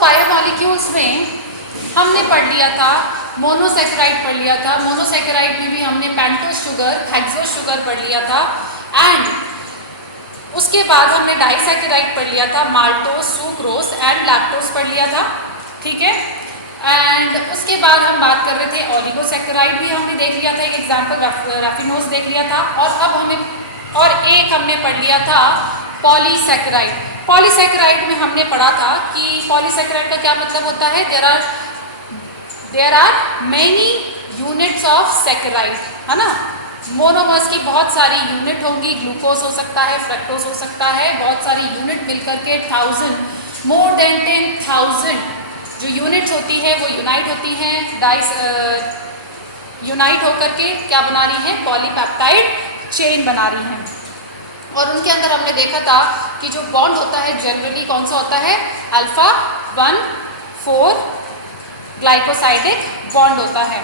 Biomolecules में हमने पढ़ लिया था, मोनोसेकेराइड पढ़ लिया था, मोनोसेकेराइड में भी हमने पेंटोस शुगर, हेक्सोस शुगर पढ़ लिया था, एंड उसके बाद हमने डाइसेकेराइड पढ़ लिया था, माल्टोस, सुक्रोस एंड लैक्टोस पढ़ लिया था, ठीक है। एंड उसके बाद हम बात कर रहे थे ओलिगोसेकेराइड भी हमने देख लिया था, एक एग्जाम्पल रैफिनोस देख लिया था, और अब हमने पढ़ लिया था पॉलीसेकेराइड। पॉलीसेकेराइड में हमने पढ़ा था कि पॉलीसेकेराइड का क्या मतलब होता है, there are many units of saccharide, है ना। मोनोमर्स की बहुत सारी यूनिट होंगी, ग्लूकोज हो सकता है, फ्रक्टोज हो सकता है, बहुत सारी यूनिट मिलकर के 1000, मोर देन 10,000 जो यूनिट्स होती है वो यूनाइट होती हैं, यूनाइट होकर के क्या बना रही हैं, पॉलीपेप्टाइड चेन बना रही हैं। और उनके अंदर हमने देखा था कि जो बॉन्ड होता है जनरली कौन सा होता है, अल्फा 1,4 ग्लाइकोसाइडिक बॉन्ड होता है,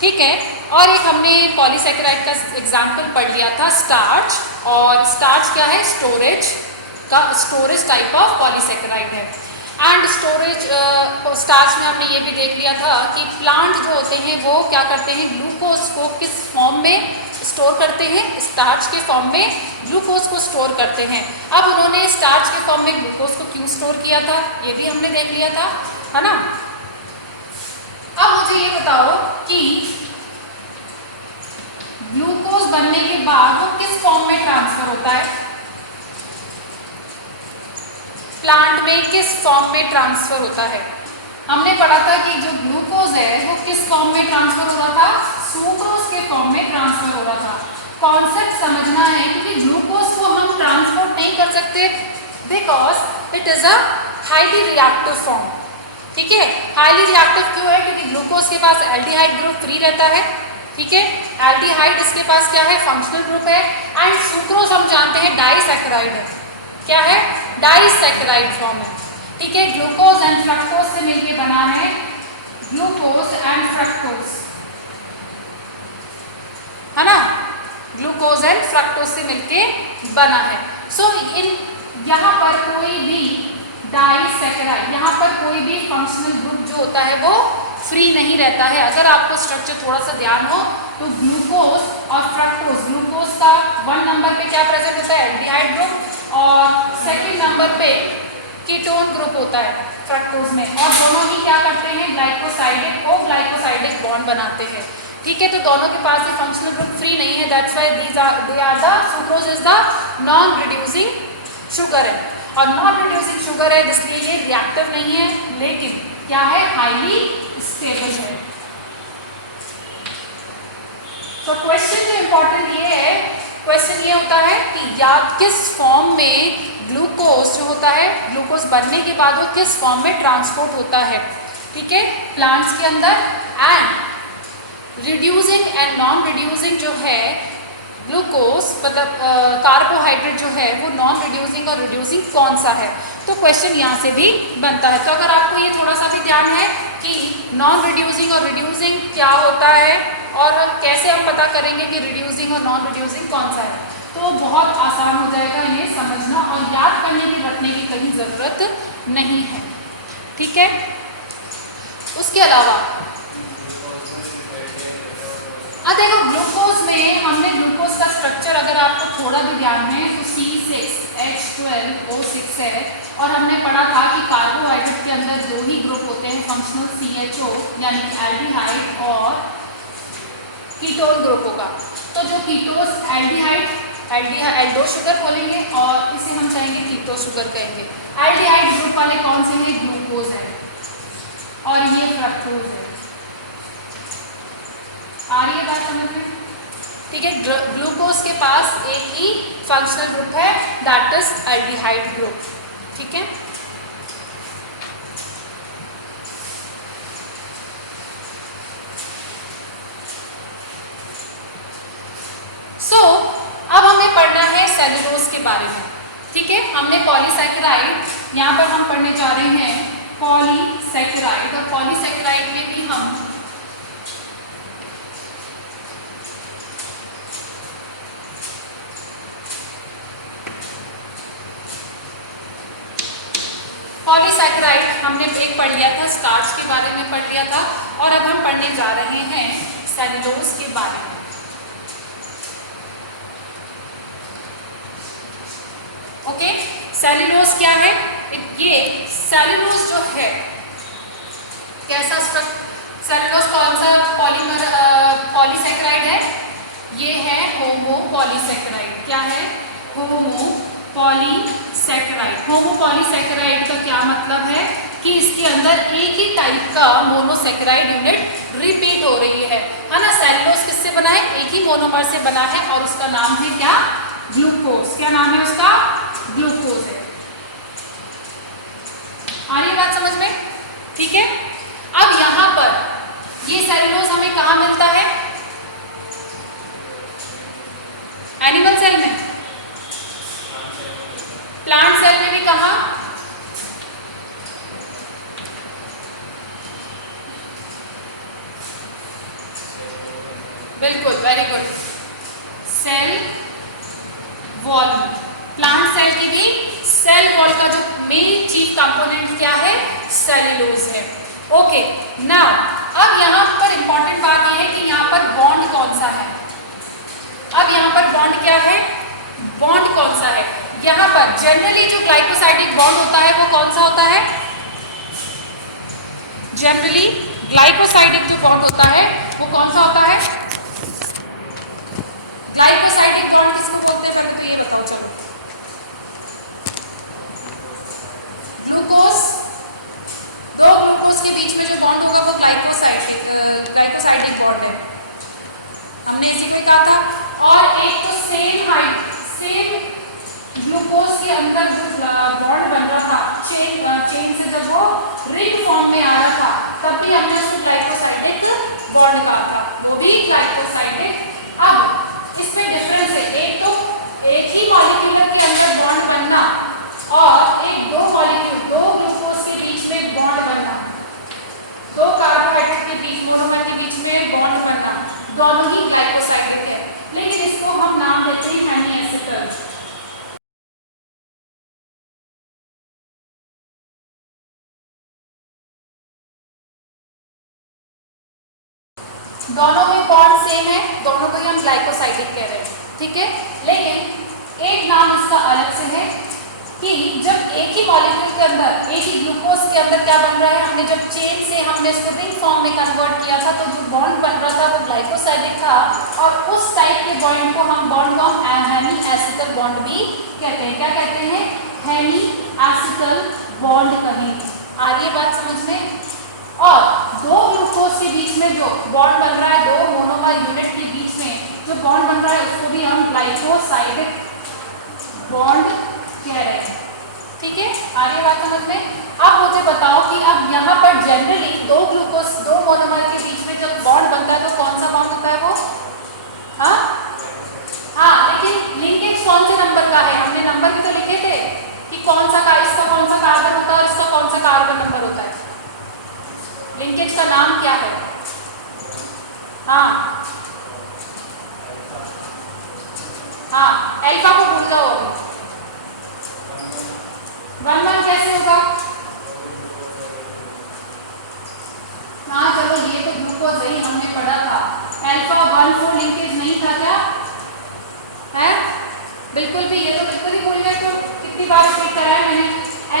ठीक है। और एक हमने पॉलीसेकेराइड का एग्जाम्पल पढ़ लिया था स्टार्च, और स्टार्च क्या है, स्टोरेज टाइप ऑफ पॉलीसेकेराइड है। एंड स्टार्च में हमने ये भी देख लिया था कि प्लांट जो होते हैं वो क्या करते हैं, ग्लूकोज को किस फॉर्म में स्टोर करते हैं, स्टार्च के फॉर्म में ग्लूकोज को स्टोर करते हैं। अब उन्होंने स्टार्च के फॉर्म में ग्लूकोज को क्यों स्टोर किया था, ये भी हमने देख लिया था, है ना। अब मुझे ये बताओ कि ग्लूकोज बनने के बाद वो किस फॉर्म में ट्रांसफर होता है, प्लांट में किस फॉर्म में ट्रांसफर होता है। हमने पढ़ा था कि जो ग्लूकोज है वो किस फॉर्म में ट्रांसफर हो रहा था, सुक्रोज के फॉर्म में ट्रांसफर हो रहा था। कॉन्सेप्ट समझना है, क्योंकि ग्लूकोज को हम ट्रांसपोर्ट नहीं कर सकते because it is a highly reactive form, ठीक है। हाईली रिएक्टिव क्यों है, क्योंकि ग्लूकोज के पास एल्डिहाइड ग्रुप फ्री रहता है, ठीक है। एल्डिहाइड इसके पास क्या है, फंक्शनल ग्रुप है, एंड सुक्रोज हम जानते हैं डाइसैकेराइड है, क्या है, डाइसैकेराइड फॉर्म है, ठीक है। ग्लूकोज एंड फ्रक्टोज से मिलकर बना है ग्लूकोज एंड फ्रक्टोज, है ना, ग्लूकोज एंड फ्रक्टोज से मिलके बना है। सो यहाँ पर कोई भी डाइसैकेराइड, यहाँ पर कोई भी फंक्शनल ग्रुप जो होता है वो फ्री नहीं रहता है। अगर आपको स्ट्रक्चर थोड़ा सा ध्यान हो तो ग्लूकोज और फ्रक्टोज, ग्लूकोज का 1 नंबर पे क्या प्रेजेंट होता है, एल्डिहाइड ग्रुप, और 2nd नंबर पे कीटोन ग्रुप होता है फ्रक्टोज में, और दोनों ही क्या करते हैं, ग्लाइकोसाइडिक बॉन्ड बनाते हैं, ठीक है। तो दोनों के पास ये फंक्शनल ग्रुप फ्री नहीं है, that's why they are the sucrose is the non reducing sugar है, और नॉन रिड्यूसिंग शुगर है इसलिए ये रिएक्टिव नहीं है, लेकिन क्या है, हाईली स्टेबल है। तो क्वेश्चन जो इंपॉर्टेंट ये है, क्वेश्चन ये होता है कि या किस फॉर्म में ग्लूकोज जो होता है, ग्लूकोज बनने के बाद वो किस फॉर्म में ट्रांसपोर्ट होता है, ठीक है, प्लांट्स के अंदर। And reducing and non reducing जो है ग्लूकोज, मतलब कार्बोहाइड्रेट जो है वो नॉन रिड्यूसिंग और रिड्यूसिंग कौन सा है, तो क्वेश्चन यहाँ से भी बनता है। तो अगर आपको ये थोड़ा सा भी ध्यान है कि नॉन रिड्यूसिंग और रिड्यूसिंग क्या होता है और कैसे हम पता करेंगे कि रिड्यूसिंग और नॉन रिड्यूसिंग कौन सा है, तो बहुत आसान हो जाएगा इन्हें समझना, और याद करने की रखने की कहीं ज़रूरत नहीं है, ठीक है। उसके अलावा देखो ग्लूकोज में हमने ग्लूकोज का स्ट्रक्चर अगर आपको थोड़ा भी ध्यान में तो C6H12O6 है, और हमने पढ़ा था कि कार्बोहाइड्रेट के अंदर 2 ही ग्रुप होते हैं, फंक्शनल CHO यानी कि एल्डिहाइड और कीटोन ग्रुप होगा। तो जो कीटोस एल्डो शुगर बोलेंगे और इसे हम कहेंगे कीटो शुगर कहेंगे। एल्डिहाइड ग्रुप वाले कौन से हैं, ग्लूकोज है और ये फ्रक्टोज है। आ रही है बात समझ में, ठीक है। ग्लूकोज के पास एक ही फंक्शनल ग्रुप है, दैट इज एल्डिहाइड ग्रुप, ठीक है। अब हमें पढ़ना है सेलुलोज के बारे में, ठीक है। हमने पॉलीसैकेराइड, यहाँ पर हम पढ़ने जा रहे हैं पॉलीसैकेराइड, और पॉलीसैकेराइड में भी हम पॉलीसैकेराइड हमने एक पढ़ लिया था, स्टार्च के बारे में पढ़ लिया था, और अब हम पढ़ने जा रहे हैं सेलुलोज के बारे में। ओके, सेलुलोज क्या है? ये सेलुलोज जो है कैसा सेलुलोज कौन सा पॉलीसैकेराइड है? ये है होमोपॉलीसैकेराइड। क्या है? होमोपॉलीसैकेराइड। होमोपॉलीसैकेराइड का क्या मतलब है कि इसके अंदर एक ही टाइप का मोनोसैकेराइड यूनिट रिपीट हो रही है ना। सेलुलोज किससे बना है? एक ही मोनोमर से बना है और उसका नाम है क्या? ग्लूकोज। क्या नाम है उसका? ग्लूकोज है। आ रही है बात समझ में? ठीक है। अब यहां पर ये सेलुलोज हमें कहां मिलता है? एनिमल सेल में, प्लांट सेल में भी कहां? बिल्कुल, वेरी गुड, सेल वॉल में। प्लांट सेल की भी सेल वॉल का जो मेन चीफ कंपोनेंट क्या है? सेलुलोज है। ओके, नाउ अब यहां पर इंपॉर्टेंट बात यह है कि यहां पर बॉन्ड कौन सा है? अब यहां पर बॉन्ड क्या है? बॉन्ड कौन सा है? यहां पर जनरली जो ग्लाइकोसाइडिक बॉन्ड होता है वो कौन सा होता है? जनरली ग्लाइकोसाइडिक जो बॉन्ड होता है वो कौन सा होता है? ग्लाइकोसाइडिक बॉन्ड किसको बोलते हैं? पहले तो ये बताओ। चलो, ग्लूकोज, दो ग्लूकोज के बीच में जो बॉन्ड होगा वो ग्लाइकोसाइडिक बॉन्ड है, हमने इसी को कहा था। और एक तो सेम हाइट, सेम ग्लूकोज के अंदर जो बॉन्ड बन रहा था चेन से, जब वो रिंग फॉर्म में आ रहा था तब भी हमने उसको ग्लाइकोसाइडिक बॉन्ड कहा था, वो भी ग्लाइकोसाइडिक। अब इसमें डिफरेंस है, एक तो एक ही मॉलिक्यूल के अंदर बॉन्ड बनना और एक दो ग्लूकोज के बीच में बॉन्ड बनना, दो कार्बोहाइड्रेट के बीच, मोनोमर के बीच में बॉन्ड बनना, दोनों ही ग्लाइकोसाइडिक है। लेकिन इसको हम नाम देते हैं हेमीएसिटल। दोनों में बॉन्ड सेम है, दोनों को ही हम ग्लाइकोसाइडिक कह रहे हैं, ठीक है। लेकिन एक नाम इसका अलग से है कि जब एक ही मॉलिक्यूल के अंदर, एक ही ग्लूकोज के अंदर क्या बन रहा है, हमने जब चेन से हमने इसको रिंग फॉर्म में कन्वर्ट किया था तो जो बॉन्ड बन रहा था वो ग्लाइकोसाइडिक था, और उस टाइप के बॉन्ड को हम हेमीएसिटल बॉन्ड भी कहते हैं। क्या कहते हैं? हेमीएसिटल बॉन्ड कहेंगे। आ रही है बात समझ में? और दो ग्लूकोज के बीच में जो बॉन्ड बन रहा है, दो मोनोमर यूनिट के बीच में जो बॉन्ड बन रहा है उसको भी हम ग्लाइकोसाइडिक बॉन्ड कह रहे हैं, ठीक है। आ रही है बात समझ में? अब मुझे बताओ कि अब यहाँ पर जनरली दो ग्लूकोज, दो मोनोमर के बीच में जब बॉन्ड बनता है तो कौन सा बॉन्ड होता है वो? हाँ, लेकिन लिंकेज कौन से नंबर का है? हमने नंबर भी तो लिखे थे कि कौन सा इसका कौन सा कार्बन होता है और इसका कौन सा कार्बन नंबर होता है। लिंकेज का नाम क्या है? हाँ, अल्फा को भूल जाओ। 1-1 कैसे होगा? हाँ चलो, ये तो ग्लूकोज ही हमने पढ़ा था। अल्फा 1-4 लिंकेज नहीं था क्या? है? बिल्कुल भी, ये तो बिल्कुल ही भूल गए। तो कितनी बार रिपीट कराया मैंने?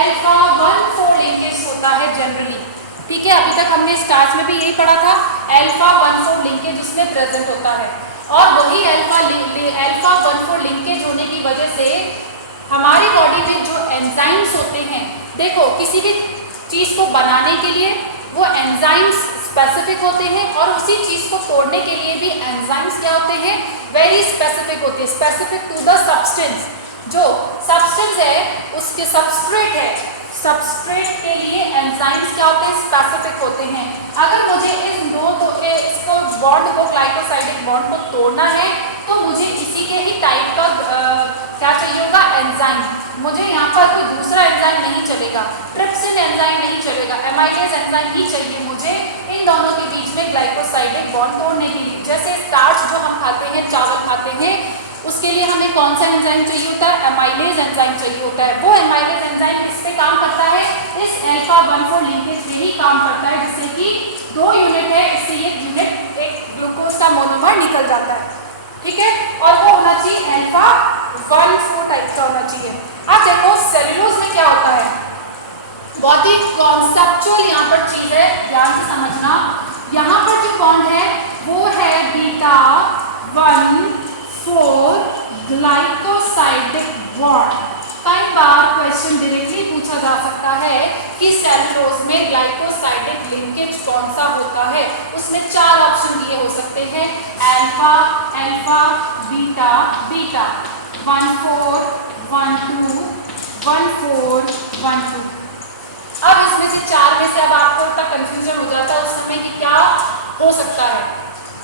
अल्फा 1-4 लिंकेज होता है जनरली, ठीक है। अभी तक हमने स्टार्च में भी यही पढ़ा था, अल्फा 1-4 लिंकेज उसमें प्रेजेंट होता है। और वही अल्फा 1-4 लिंकेज होने की वजह से हमारी बॉडी में जो एंजाइम्स होते हैं, देखो किसी भी चीज़ को बनाने के लिए वो एंजाइम्स स्पेसिफिक होते हैं और उसी चीज़ को तोड़ने के लिए भी एंजाइम्स क्या होते हैं? वेरी स्पेसिफिक होते हैं, स्पेसिफिक टू द सब्सटेंस। जो सब्सटेंस है उसके सबस्ट्रेट है, सबस्ट्रेट के लिए एंजाइम्स क्या होते हैं? स्पेसिफिक होते हैं। अगर मुझे इन दो इसको बॉन्ड को, ग्लाइकोसाइडिक बॉन्ड को तोड़ना है तो मुझे इसी के ही टाइप का क्या चाहिए होगा? एंजाइम। मुझे यहाँ पर कोई दूसरा एंजाइम नहीं चलेगा, ट्रिप्सिन एंजाइम नहीं चलेगा, एमाइलेज एंजाइम ही चाहिए मुझे इन दोनों के बीच में ग्लाइकोसाइडिक बॉन्ड तोड़ने के लिए। जैसे स्टार्च जो हम खाते हैं, चावल खाते हैं, उसके लिए हमें कौन सा एंजाइम चाहिए होता है? एमाइलेज एंजाइम चाहिए होता है। वो एमाइलेज एंजाइम किस पे काम करता है? इस अल्फा 1,4 लिंकेज में ही काम करता है, जिससे कि 2 यूनिट है, इससे ये यूनिट एक ग्लूकोज का मोनोमर निकल जाता है, ठीक है। और वो होना चाहिए अल्फा 1,4 टाइप का होना चाहिए। अब देखो सेलुलोज में क्या होता है, बहुत ही कॉन्सेप्चुअल यहाँ पर चीज है, ध्यान से समझना। यहाँ पर जो बॉन्ड है वो है बीटा 1,4 ग्लाइकोसाइडिक बॉन्ड। कई बार क्वेश्चन डायरेक्टली पूछा जा सकता है कि सेलुलोज में ग्लाइकोसाइडिक लिंकेज कौन सा होता है। उसमें 4 ऑप्शन दिए हो सकते हैं, अल्फा, अल्फा, बीटा, बीटा, 1,4, 1,2, 1,4, 1,2। अब इसमें से 4 में से अब आपको इतना कंफ्यूजन हो जाता है उस समय कि क्या हो सकता है।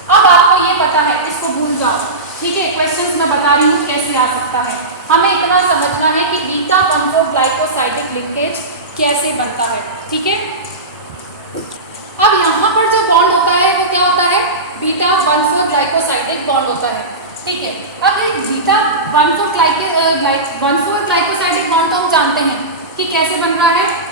अब आपको ये पता है, इसको भूल जाओ, ठीक है। क्वेश्चंस मैं बता रही हूँ कैसे आ सकता है। हमें इतना समझना है कि बीटा 1,4 ग्लाइकोसाइडिक लिंकेज कैसे बनता है, ठीक है। अब यहाँ पर जो बॉन्ड होता है वो क्या होता है, बीटा 1,4 ग्लाइकोसाइडिक बॉन्ड होता है, ठीक है। अब ये बीटा 1,4 ग्लाइकोसाइडिक बॉन्ड तो हम जानते हैं कि कैसे बन रहा है।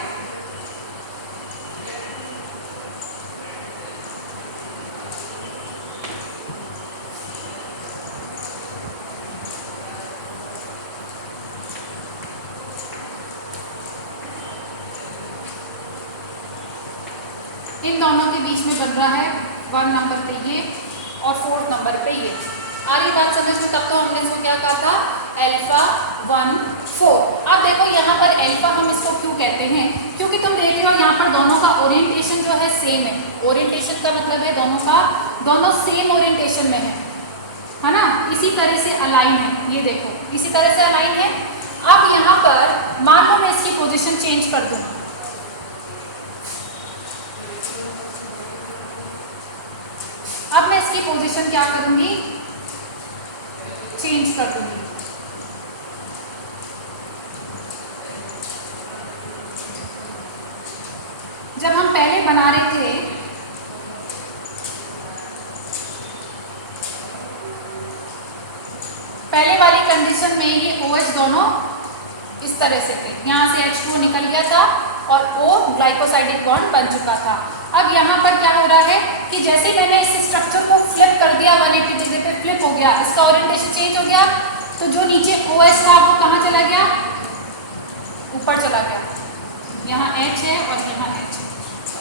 इन दोनों के बीच में बन रहा है 1 नंबर पे ये और 4 नंबर पे ये। आ रही बात समझ में? तब तो हमने इसको क्या कहा था, अल्फा 1,4। अब देखो यहाँ पर अल्फा हम इसको क्यों कहते हैं, क्योंकि तुम देख रहे हो यहाँ पर दोनों का ओरिएंटेशन जो है सेम है। ओरिएंटेशन का मतलब है दोनों सेम ओरिएंटेशन में है ना, इसी तरह से अलाइन है। ये देखो इसी तरह से अलाइन है। अब यहाँ पर मान लो मैं इसकी पोजिशन चेंज कर दूँ, अब मैं इसकी पोजीशन क्या करूंगी, चेंज कर दूंगी। जब हम पहले बना रहे थे पहले वाली कंडीशन में ये OH दोनों इस तरह से थे, यहाँ से H2 निकल गया था और O ग्लाइकोसाइडिक बॉन्ड बन चुका था। अब यहाँ पर क्या हो रहा है कि जैसे मैंने इस स्ट्रक्चर को फ्लिप कर दिया, 180 डिग्री पे फ्लिप हो गया, इसका ओरिएंटेशन चेंज हो गया, तो जो नीचे OH था वो कहाँ चला गया, ऊपर चला गया। यहाँ H है और यहाँ H है।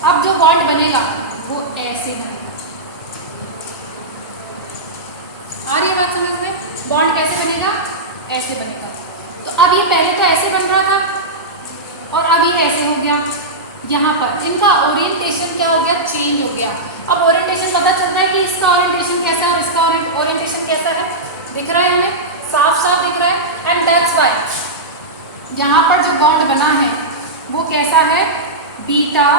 अब जो बॉन्ड बनेगा वो ऐसे बनेगा। आ रही है बात समझ में? बॉन्ड कैसे बनेगा, ऐसे बनेगा। तो अब ये पहले तो ऐसे बन रहा था और अब ये ऐसे हो गया। यहाँ पर इनका ओरिएंटेशन क्या हो गया, चेंज हो गया। अब ओरिएंटेशन पता चलता है कि इसका ओरिएंटेशन कैसा है और इसका ओरिएंटेशन कैसा है, दिख रहा है हमें, साफ साफ दिख रहा है। एंड दैट्स वाई यहाँ पर जो बॉन्ड बना है वो कैसा है, बीटा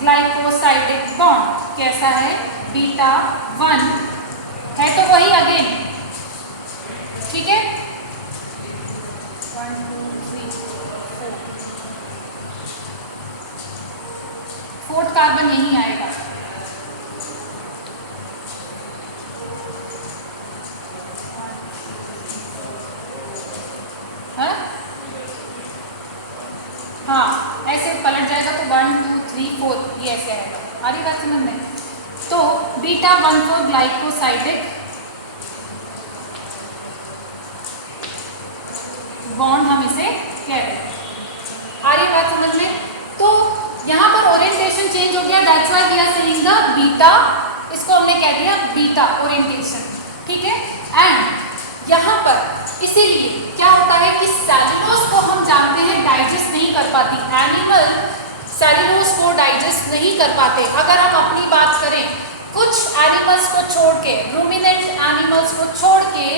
ग्लाइकोसाइडिक बॉन्ड। कैसा है, बीटा 1 है तो वही अगेन, ठीक है। 1 2 3 4 4th कार्बन यहीं आएगा। हाँ ऐसे पलट जाएगा तो 1 2 3 4 ये ऐसे आएगा। आ रही बात समझ में? तो बीटा 1,4 ग्लाइकोसाइडिक बॉन्ड हम इसे कहते हैं। आ रही बात समझ में? तो यहाँ पर ओरिएंटेशन चेंज हो गया, that's why we are saying the beta, इसको हमने कह दिया बीटा ओरिएंटेशन, ठीक है। एंड यहाँ पर इसीलिए क्या होता है कि सेलुलोज को हम जानते हैं डाइजेस्ट नहीं कर पाती, एनिमल सेलुलोज को डाइजेस्ट नहीं कर पाते। अगर हम अपनी बात करें, कुछ एनिमल्स को छोड़ के, रूमिनेंट एनिमल्स को छोड़ के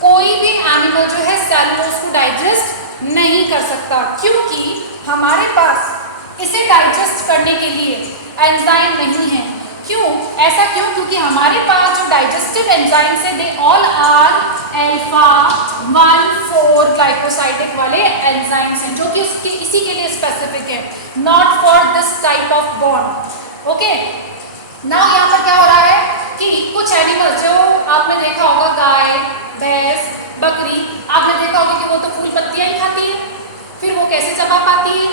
कोई भी एनिमल जो है सेलुलोज को डाइजेस्ट नहीं कर सकता, क्योंकि हमारे पास इसे डाइजेस्ट करने के लिए एंजाइम नहीं है। क्यों ऐसा, क्यों? क्योंकि हमारे पास जो डाइजेस्टिव एंजाइम्स है they all are alpha 1,4 glycosidic वाले एंजाइम्स हैं, जो कि उसकी इसी के लिए स्पेसिफिक है, not for this type of bond. Okay, now यहाँ पर क्या हो रहा है कि कुछ एनिमल जो आपने देखा होगा, गाय, भैंस, बकरी, आपने देखा होगा कि वो तो फूल पत्तियां ही खाती है, फिर वो कैसे चबा पाती है,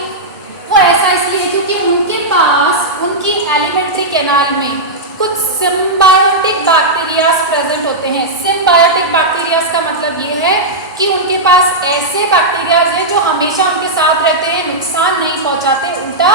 वो ऐसा इसलिए क्योंकि उनके पास उनकी एलिमेंट्री कैनाल में कुछ सिम्बायोटिक बैक्टीरियाज प्रेजेंट होते हैं। सिम्बायोटिक बैक्टीरियाज का मतलब ये है कि उनके पास ऐसे बैक्टीरियाज हैं जो हमेशा उनके साथ रहते हैं, नुकसान नहीं पहुंचाते, उल्टा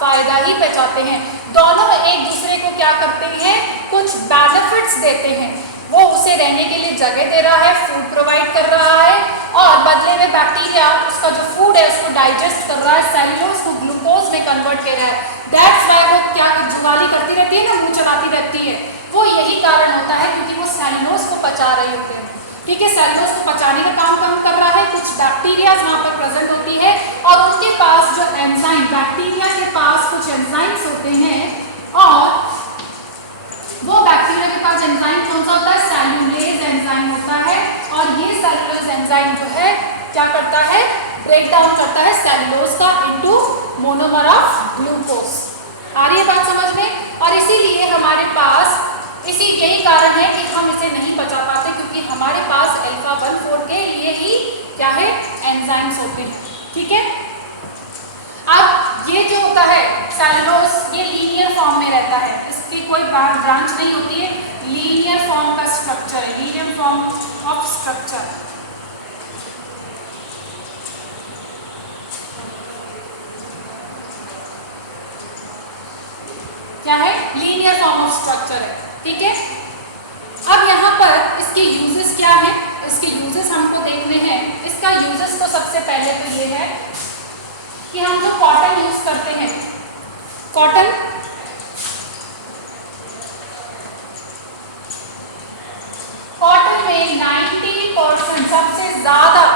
फायदा ही पहुंचाते हैं। दोनों एक दूसरे को क्या करते हैं, कुछ बेनिफिट्स देते हैं। वो उसे रहने के लिए जगह दे रहा है, फूड प्रोवाइड कर रहा है, और बदले में बैक्टीरिया उसका जो फूड है उसको डाइजेस्ट कर रहा है, सेल्यूलोज को ग्लूकोज में कन्वर्ट कर रहा है। दैट्स व्हाई वो क्या जुगाली करती रहती है ना, मुंह चलाती रहती है, वो यही कारण होता है क्योंकि वो सेल्यूलोज को पचा रहे होते हैं। ठीक है, सेल्यूलोज को पचाने का काम कर रहा है, कुछ बैक्टीरिया वहां पर प्रेजेंट होती है, और उनके पास जो एंजाइम, बैक्टीरिया के पास कुछ एंजाइम्स होते हैं, और वो बैक्टीरिया के पास एंजाइम कौन सा होता है, सेल्यूलेज एंजाइम होता है, और ये सेल्यूलेज एंजाइम जो है क्या करता है, ब्रेक डाउन करता है सेल्यूलोज का इनटू मोनोमर ऑफ ग्लूकोज। आ रही है बात समझ में? और इसीलिए हमारे पास यही कारण है कि हम इसे नहीं पचा पाते, क्योंकि हमारे पास अल्फा 1,4 के लिए ही क्या है, एंजाइम्स होते हैं। ठीक है, अब ये जो होता है सेल्यूलोज, ये लीनियर फॉर्म में रहता है, इसकी कोई ब्रांच नहीं होती है, लीनियर फॉर्म का स्ट्रक्चर है, लीनियर फॉर्म ऑफ स्ट्रक्चर। क्या है, लीनियर फॉर्म ऑफ स्ट्रक्चर है। ठीक है, अब यहाँ पर इसके यूजेस क्या है, इसके यूजेस हमको देखने हैं। इसका यूजेस तो सबसे पहले तो ये है कि हम जो कॉटन यूज करते हैं, कॉटन में 90%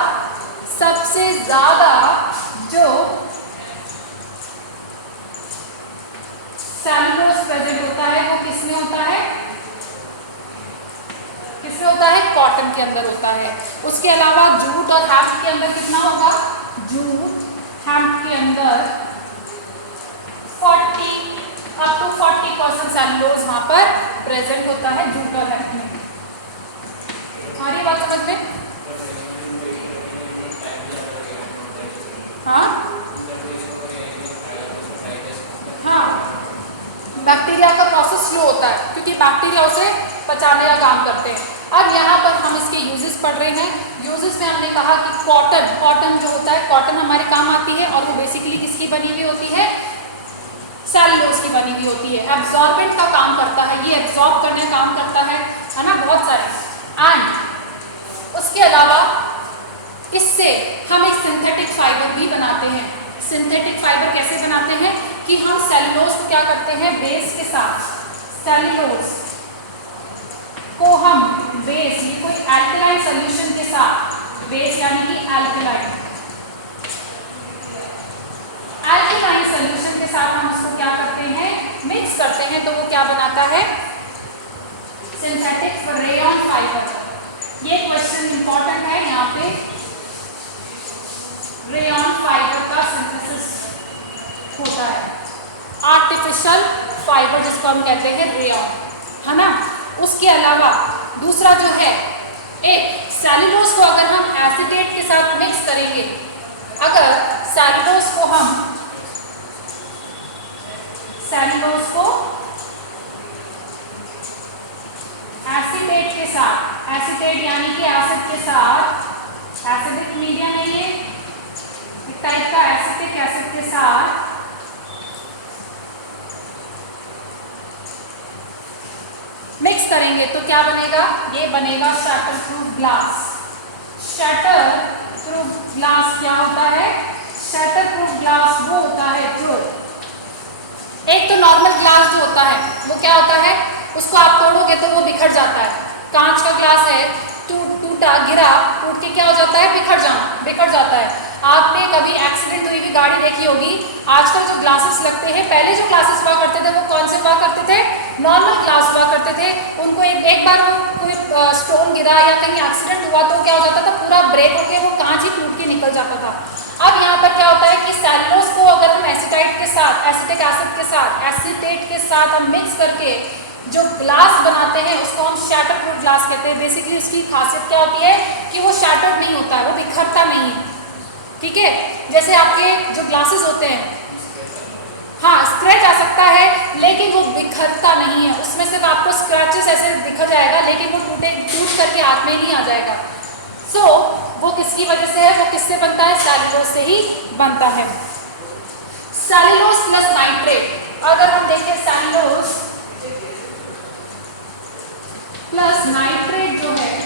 सबसे ज्यादा जो सेल्यूलोज प्रेजेंट होता है वो किसमें होता है, किसमें होता है, कॉटन के अंदर होता है। उसके अलावा जूट और हेम्प के अंदर कितना होगा, जूट हेम्प के अंदर 40% सेल्यूलोज वहां पर प्रेजेंट होता है, जूट और हेम्प में। हमारी बात समझ में? हाँ हाँ, बैक्टीरिया का प्रोसेस स्लो होता है क्योंकि बैक्टीरिया उसे पचाने का काम करते हैं। अब यहाँ पर हम इसके यूजेस पढ़ रहे हैं। यूजेस में हमने कहा कि कॉटन जो होता है, कॉटन हमारे काम आती है, और वो बेसिकली किसकी बनी हुई होती है, सेल्यूलोज की बनी हुई होती है। एब्जॉर्बेंट का काम करता है, ये एब्जॉर्ब करने का काम करता है ना, बहुत सारे। एंड उसके अलावा इससे हम एक सिंथेटिक फाइबर भी बनाते हैं। सिंथेटिक फाइबर कैसे बनाते हैं कि हम सेल्यूलोज को क्या करते हैं, बेस के साथ, सेल्यूलोज को हम बेस, ये कोई एल्कलाइन सॉल्यूशन के साथ, बेस यानी कि एल्कलाइन सॉल्यूशन के साथ हम उसको क्या करते हैं, मिक्स करते हैं, तो वो क्या बनाता है, सिंथेटिक रेयॉन फाइबर। ये क्वेश्चन इंपॉर्टेंट है यहाँ पे, रेयॉन फाइबर का सिंथेसिस होता है, आर्टिफिशियल फाइबर जिसको हम कहते हैं रेयॉन, है ना। उसके अलावा दूसरा जो है, एक सेल्यूलोज को अगर हम एसीटेट के साथ मिक्स करेंगे, अगर सेल्यूलोज को एसीटेट के साथ, एसीटेट यानी कि एसिड के साथ, एसिडिक मीडियम है ये, एक टाइप का एसिटिक एसिड के साथ मिक्स करेंगे तो क्या बनेगा, ये बनेगा shutter proof glass. Shutter proof glass क्या होता है, शटर प्रूफ ग्लास वो होता है जो, एक तो नॉर्मल ग्लास जो होता है वो क्या होता है, उसको आप तोड़ोगे तो वो बिखर जाता है। कांच का ग्लास है, टूटा गिरा, टूट के क्या हो जाता है, बिखर जाता है। आपने कभी एक्सीडेंट हुई हुई गाड़ी देखी होगी। आजकल जो ग्लासेस लगते हैं, पहले जो ग्लासेस हुआ करते थे वो कौन से हुआ करते थे, नॉर्मल ग्लास हुआ करते थे। उनको एक बार वो कोई स्टोन गिरा या कहीं एक्सीडेंट हुआ तो क्या हो जाता था, पूरा ब्रेक होकर वो कांच ही टूट के निकल जाता था। अब यहाँ पर क्या होता है कि सेल्यूलोज को अगर हम एसिटाइट के साथ, एसिटिक एसिड के साथ, एसीटेट के साथ हम मिक्स करके जो ग्लास बनाते हैं उसको हम शैटर प्रूफ ग्लास कहते हैं। बेसिकली उसकी खासियत क्या होती है कि वो शैटर्ड नहीं होता है, वो बिखरता नहीं है। ठीक है, जैसे आपके जो ग्लासेस होते हैं हाँ स्क्रैच आ सकता है लेकिन वो बिखरता नहीं है, उसमें सिर्फ आपको स्क्रैचेस ऐसे दिखा जाएगा लेकिन वो टूट करके हाथ में नहीं आ जाएगा। सो वो किसकी वजह से है, वो किससे बनता है, सेल्यूलोज से ही बनता है। सेल्यूलोज प्लस नाइट्रेट, अगर हम देखें सेल्यूलोज प्लस नाइट्रेट जो है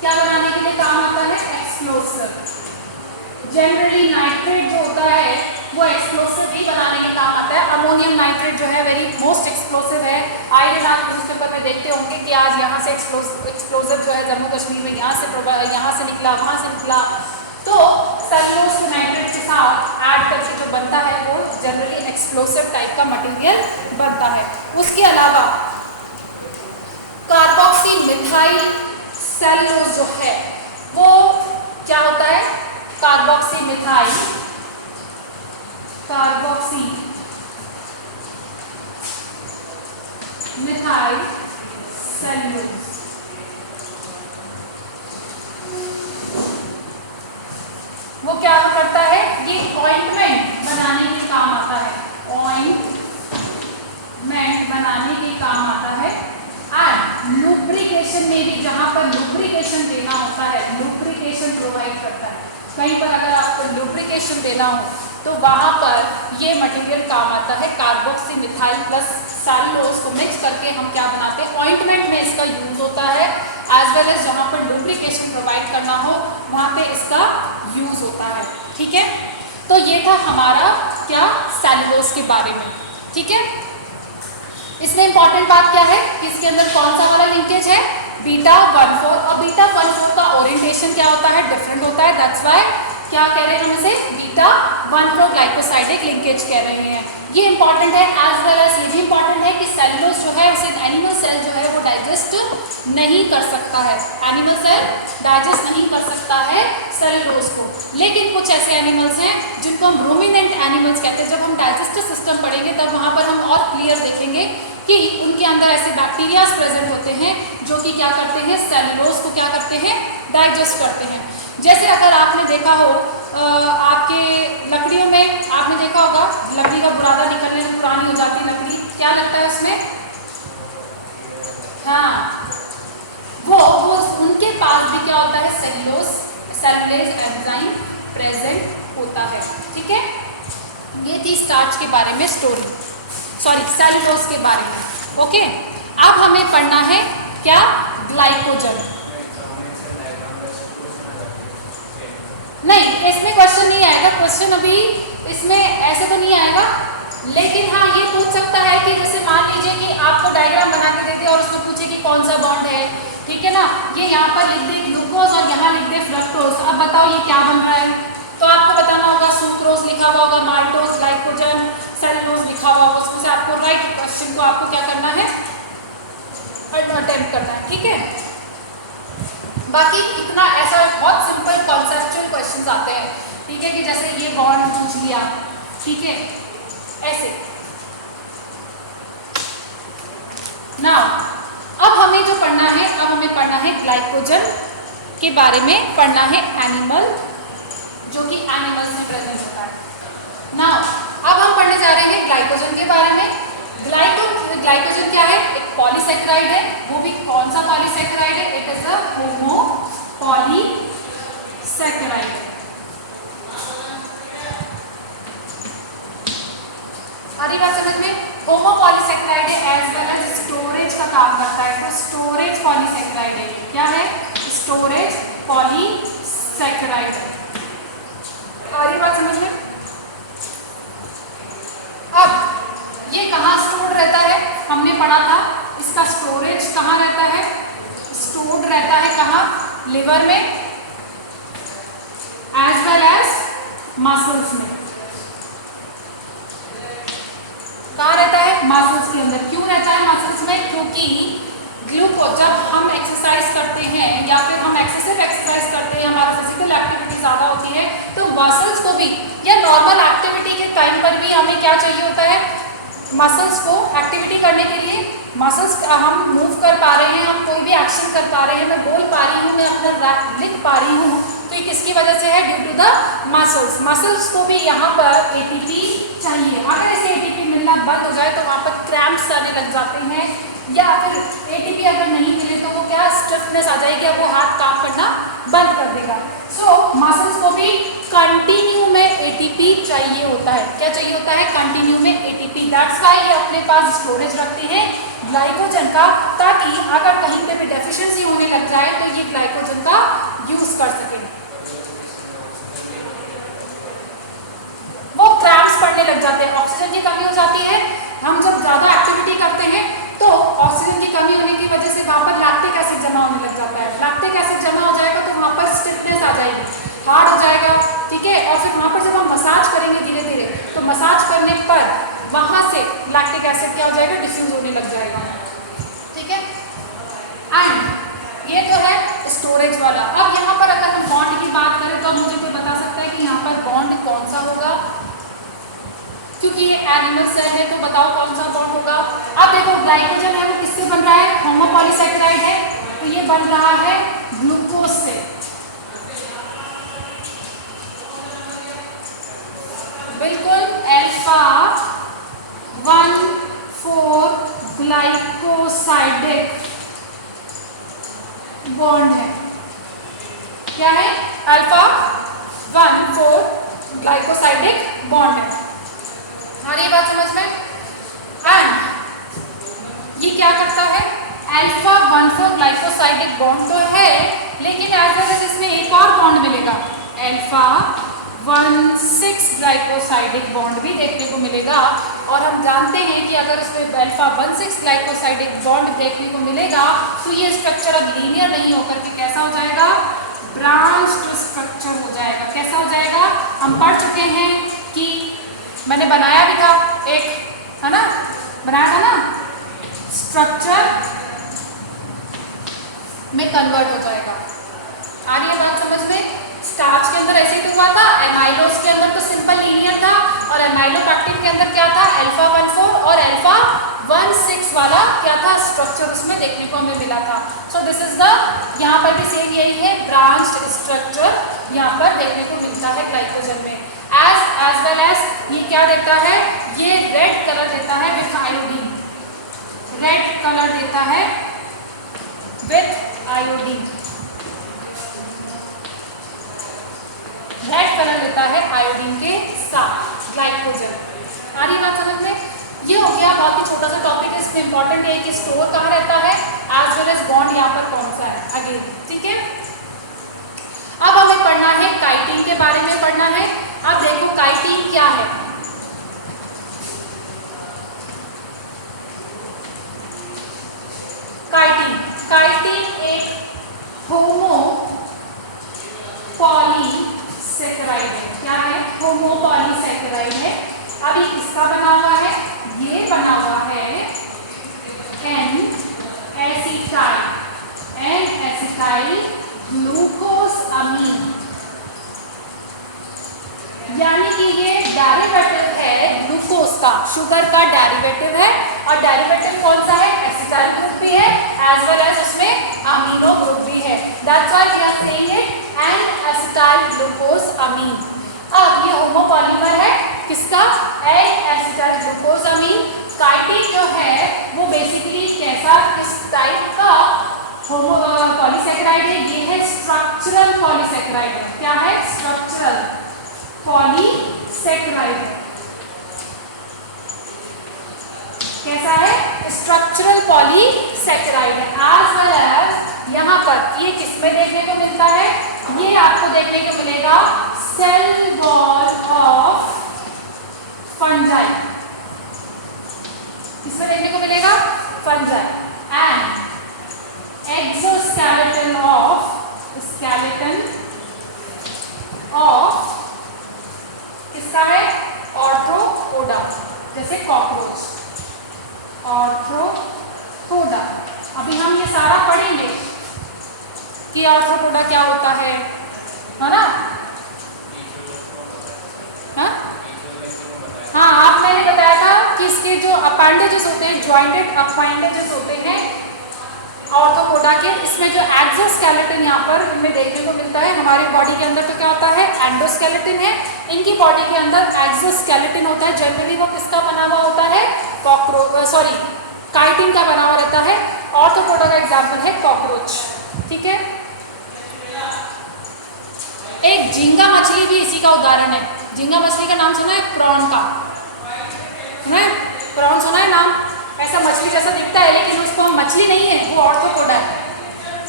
क्या बनाने के लिए काम आता है, एक्सप्लोसिव। जनरली नाइट्रेट जो होता है वो एक्सप्लोसिव ही बनाने के काम आता है। अमोनियम नाइट्रेट जो है वेरी मोस्ट एक्सप्लोसिव है। आए दिन आप न्यूज़पेपर में देखते होंगे कि आज यहाँ से एक्सप्लोसिव जो है जम्मू कश्मीर में यहाँ से निकला, वहाँ से निकला। तो सेल्यूलोज को नाइट्रेट के साथ ऐड करके जो बनता है वो जनरली एक्सप्लोसिव टाइप का मटेरियल बनता है। उसके अलावा कार्बोक्सी मिथाइल सेल्यूलोज जो है वो क्या होता है, कार्बोक्सी मिथाइल सेल्यूलोज। वो क्या करता है, ये ऑइंटमेंट बनाने के काम आता है, ऑइंटमेंट बनाने के काम आता है। एंड लुब्रिकेशन में भी, जहां पर लुब्रिकेशन देना होता है, लुब्रिकेशन प्रोवाइड करता है। कहीं पर अगर आपको लुब्रिकेशन देना हो तो वहां पर ये मटेरियल काम आता है। कार्बोक्सी मिथाइल प्लस सेल्यूलोज को मिक्स करके हम क्या बनाते हैं, ऑइंटमेंट में इसका यूज होता है। एज वेल एज जहाँ पर लुब्रिकेशन प्रोवाइड करना हो वहाँ पे इसका यूज होता है। ठीक है, तो ये था हमारा क्या, सेल्यूलोज के बारे में। ठीक है, इसमें इंपॉर्टेंट बात क्या है कि इसके अंदर कौन सा वाला लिंकेज है, β14। और β14 का ओरिएंटेशन क्या होता है, डिफरेंट होता है। दैट्स व्हाई क्या कह रहे हैं हम इसे, β14 ग्लाइकोसाइडिक लिंकेज कह रहे हैं। ये इंपॉर्टेंट है। एज वेल एज ये भी इंपॉर्टेंट है कि सेल्यूलोज जो है उसे एनिमल सेल जो है वो डाइजेस्ट नहीं कर सकता है, एनिमल सेल डाइजेस्ट नहीं कर सकता है सेल्यूलोज को। लेकिन कुछ ऐसे एनिमल्स हैं जिनको हम रूमिनेंट एनिमल्स कहते हैं। जब हम डाइजेस्टिव सिस्टम पढ़ेंगे तब वहाँ पर हम और क्लियर देखेंगे कि उनके अंदर ऐसे बैक्टीरियाज प्रेजेंट होते हैं जो कि क्या करते हैं, सेल्यूलोज को क्या करते हैं, डाइजेस्ट करते हैं। जैसे अगर आपने देखा हो आपके लकड़ियों में आपने देखा होगा लकड़ी का बुरादा निकलने में पुरानी हो जाती है लकड़ी, क्या लगता है उसमें, हाँ वो उनके पास भी क्या होता है, सेल्यूलेज एंजाइम प्रेजेंट होता है। ठीक है, ये थी स्टार्च के बारे में स्टोरी, सॉरी सेल्यूलोज के बारे में। ओके, अब हमें पढ़ना है क्या, ग्लाइकोजन। नहीं, इसमें क्वेश्चन नहीं आएगा, क्वेश्चन अभी इसमें ऐसे तो नहीं आएगा। लेकिन हाँ ये पूछ सकता है कि जैसे मान लीजिए कि आपको डायग्राम बना के दे दे और उसमें पूछे कि कौन सा बॉन्ड है, ठीक है ना, ये यहाँ पर लिख दे ग्लूकोज और यहाँ लिख दे फ्रक्टोज। अब बताओ ये क्या बन रहा है, तो आपको बताना होगा सुक्रोज लिखा हुआ होगा, माल्टोज, ग्लाइकोजन, सेल्यूलोज लिखा हुआ होगा। उसमें से आपको राइट क्वेश्चन को आपको क्या करना है, अटेम्प्ट करना है। ठीक है, बाकी इतना ऐसा बहुत सिंपल कॉन्सेप्चुअल क्वेश्चंस आते हैं। ठीक है, कि जैसे ये बॉन्ड पूछ लिया, ठीक है, ऐसे। नाउ अब हमें जो पढ़ना है, अब हमें पढ़ना है ग्लाइकोजन के बारे में, पढ़ना है एनिमल जो कि एनिमल्स में प्रेजेंट होता है। नाउ अब हम पढ़ने जा रहे हैं ग्लाइकोजन के बारे में। ग्लाइकोजन क्या है, एक पॉलीसेकेराइड है। वो भी कौन सा पॉलीसेकेराइड है, it is a homo polysaccharide. सारी बात समझ में, होमो पॉलीसेकेराइड है, एज वेल एज स्टोरेज का काम करता है। तो स्टोरेज पॉलीसेकेराइड है, क्या है, स्टोरेज पॉलीसेकेराइड है। सारी बात समझ में। अब ये कहाँ स्टोर्ड रहता है, हमने पढ़ा था, इसका स्टोरेज कहाँ रहता है, स्टोर्ड रहता है कहाँ, लिवर में एज वेल एज मसल्स में। कहाँ रहता है, मसल्स के अंदर। क्यों रहता है मसल्स में, क्योंकि ग्लूकोज जब हम एक्सरसाइज करते हैं या फिर हम एक्सेसिव एक्सरसाइज करते हैं, हमारा फिजिकल एक्टिविटी ज़्यादा होती है, तो मसल्स को भी या नॉर्मल एक्टिविटी के टाइम पर भी हमें क्या चाहिए होता है, मसल्स को एक्टिविटी करने के लिए। मसल्स हम मूव कर पा रहे हैं, हम कोई भी एक्शन कर पा रहे हैं, मैं बोल पा रही हूँ, मैं अपना लिख पा रही हूँ, तो ये किसकी वजह से है, ड्यू टू द मसल्स को भी यहाँ पर एटीपी चाहिए। अगर इसे एटीपी मिलना बंद हो जाए तो वहाँ पर क्रैम्प्स आने लग जाते हैं, या फिर एटीपी अगर नहीं मिले तो वो क्या स्टिफनेस आ जाएगी, अब वो हाथ काम करना बंद कर देगा। सो मसल्स को भी कंटिन्यू में एटीपी चाहिए होता है। क्या चाहिए होता है? कंटिन्यू में एटीपी। दैट्स व्हाई ये अपने पास स्टोरेज रखते हैं ग्लाइकोजन का, ताकि अगर कहीं पे भी डेफिशिएंसी होने लग जाए तो ये ग्लाइकोजन का यूज कर सके। वो क्रैम्प्स पड़ने लग जाते हैं, ऑक्सीजन की कमी हो जाती है। हम जब ज़्यादा एक्टिविटी करते हैं तो ऑक्सीजन की कमी होने की वजह से वहाँ पर लैक्टिक एसिड जमा होने लग जाता है। लैक्टिक एसिड जमा हो जाएगा तो वहाँ पर स्टिफनेस आ जाएगी, हार्ड हो जाएगा, ठीक है। और फिर वहाँ पर जब हम मसाज करेंगे धीरे धीरे, तो मसाज करने पर वहाँ से लैक्टिक एसिड क्या हो जाएगा? डिफ्यूज होने लग जाएगा, ठीक है। एंड ये तो है स्टोरेज वाला। अब यहाँ पर अगर हम बॉन्ड की बात करें तो मुझे कोई बता सकता है कि यहाँ पर बॉन्ड कौन सा होगा? क्योंकि ये एनिमल सेल है तो बताओ कौन सा बॉन्ड होगा। अब देखो ग्लाइकोजन है वो किससे बन रहा है? होमोपॉलीसैकेराइड है, तो ये बन रहा है ग्लूकोज से। बिल्कुल अल्फा 1,4 ग्लाइकोसाइडिक बॉन्ड है। क्या है? अल्फा 1,4 ग्लाइकोसाइडिक बॉन्ड है। आ रही बात समझ में? एंड ये क्या करता है? अल्फा 1,4 ग्लाइकोसाइडिक बॉन्ड तो है, लेकिन एज वेल एज इसमें एक और बॉन्ड मिलेगा, अल्फा 1,6 ग्लाइकोसाइडिक बॉन्ड भी देखने को मिलेगा। और हम जानते हैं कि अगर उसमें अल्फा 1,6 ग्लाइकोसाइडिक बॉन्ड देखने को मिलेगा तो ये स्ट्रक्चर अब लीनियर नहीं होकर के कैसा हो जाएगा? ब्रांच्ड स्ट्रक्चर हो जाएगा। कैसा हो जाएगा? हम पढ़ चुके हैं कि मैंने बनाया भी था एक, है ना, बनाया था ना, स्ट्रक्चर में कन्वर्ट हो जाएगा। आ रही है बात समझ में? स्टार्च के अंदर ऐसे ही हुआ था, एमाइलोज के अंदर तो सिंपल लीनियर था, और एमाइलोपेक्टिन के अंदर क्या था? अल्फा 1,4 और अल्फा 1,6 वाला क्या था? स्ट्रक्चर उसमें देखने को हमें मिला था। सो दिस इज द, यहाँ पर भी सेम यही है, ब्रांच्ड स्ट्रक्चर यहाँ पर देखने को मिलता है ग्लाइकोजन में। एज वेल एज ये क्या देता है? ये रेड कलर देता है विथ आयोडीन, रेड कलर देता है विथ आयोडीन, रेड कलर देता है आयोडीन के साथ ग्लाइकोजन। आ रही बात समझ में? ये हो गया बहुत ही छोटा सा टॉपिक है। इसमें इंपॉर्टेंट है कि स्टोर कहाँ रहता है, एज वेल एज बॉन्ड यहाँ पर कौन सा है अगेन, ठीक है। अब हमें पढ़ना है काइटिन के बारे में पढ़ना है। अब देखो काइटिन क्या है। काइटिन एक होमोपॉलीसैकेराइड है। क्या है? होमोपॉलीसैकेराइड है। अब ये किसका बना हुआ है? ये बना हुआ है एन एसिटाइल ग्लूकोज अमीन, यानी कि ये डेरिवेटिव है ग्लूकोज का, शुगर का डेरिवेटिव है। और डेरिवेटिव कौन सा है? एसिटाइल ग्रुप भी है, एज वेल एज उसमें अमीनो ग्रुप भी है। That's why we are saying it N acetyl glucose amine. अब ये होमोपॉलीमर है किसका? N acetyl glucose amine. Chitin जो है वो बेसिकली कैसा, किस टाइप का पॉलीसैकेराइड है? ये है स्ट्रक्चरल पॉलीसैकेराइड है। क्या है? Structural polysaccharide. कैसा है? स्ट्रक्चरल पॉलीसैकेराइड है। एज वेल एज यहाँ पर ये किसमें देखने को मिलता है? ये आपको देखने को मिलेगा सेल वॉल ऑफ फंजाई। किसमें देखने को मिलेगा? फंजाई। एंड एक्सोस्केलेटन ऑफ किसका है? ऑर्थ्रोपोडा, जैसे कॉकरोच, ऑर्थ्रोपोडा। अभी हम ये सारा पढ़ेंगे कि ऑर्थ्रोपोडा क्या होता है ना? हाँ, आप मैंने बताया था कि इसके जो अपेंडेजेस होते हैं, जॉइंटेड अपेंडेजेस होते हैं, ऑर्थोपोडा के। इसमें जो एक्सोस्केलेटन यहाँ पर इनमें देखने को मिलता है, हमारी बॉडी के अंदर तो क्या होता है एंडोस्केलेटन है, इनकी बॉडी के अंदर एक्सोस्केलेटन होता है। जनरली वो किसका बना हुआ होता है, काइटिन का बना हुआ रहता है। ऑर्थोपोडा का एग्जाम्पल है कॉकरोच। ठीक है, एक झींगा मछली भी इसी का उदाहरण है। झींगा मछली का नाम सुना है, प्रॉन का है, प्रॉन सुना है नाम, ऐसा मछली जैसा दिखता है लेकिन उसको मछली नहीं है, वो ऑर्थोपोडा है।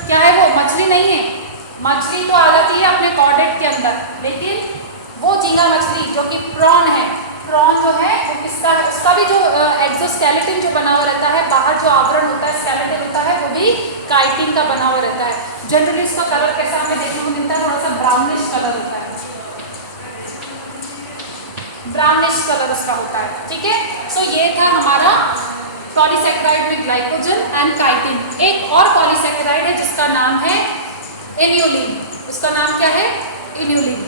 क्या है वो, मछली नहीं है। मछली तो आ जाती है अपने कॉर्डेट के अंदर, लेकिन वो झींगा मछली जो कि प्रॉन है, प्रॉन जो है वो किसका है, उसका भी जो एक्सोस्केलेटन जो बना हुआ रहता है, बाहर जो आवरण होता है स्केलेटन होता है, वो भी काइटिन का बना हुआ रहता है। जनरली उसका कलर कैसा हमें देखने को मिलता है, थोड़ा सा ब्राउनिश कलर होता है, ब्राउनिश कलर उसका होता है। ठीक है, सो ये था हमारा पॉलीसेकेराइड में ग्लाइकोजन एंड काइटिन। एक और पॉलीसेकेराइड है जिसका नाम है इन्यूलिन। उसका नाम क्या है, इन्यूलिन।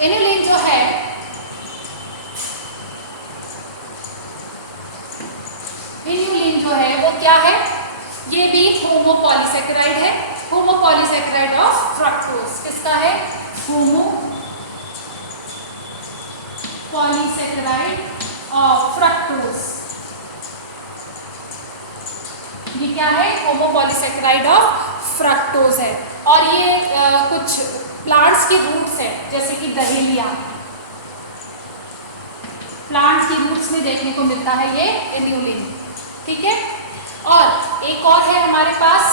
इन्यूलिन जो है वो क्या है, ये भी होमोपॉलीसेकेराइड है, होमोपॉलीसेकेराइड ऑफ फ्रक्टोज। किसका है, होमोपॉलीसेकेराइड ऑफ फ्रक्टोज। ये क्या है, होमोपॉलीसेकेराइड ऑफ फ्रक्टोज है। और ये कुछ प्लांट्स की रूट्स है, जैसे कि डहेलिया, प्लांट्स की रूट्स में देखने को मिलता है ये इन्यूलिन। ठीक है, और एक और है हमारे पास,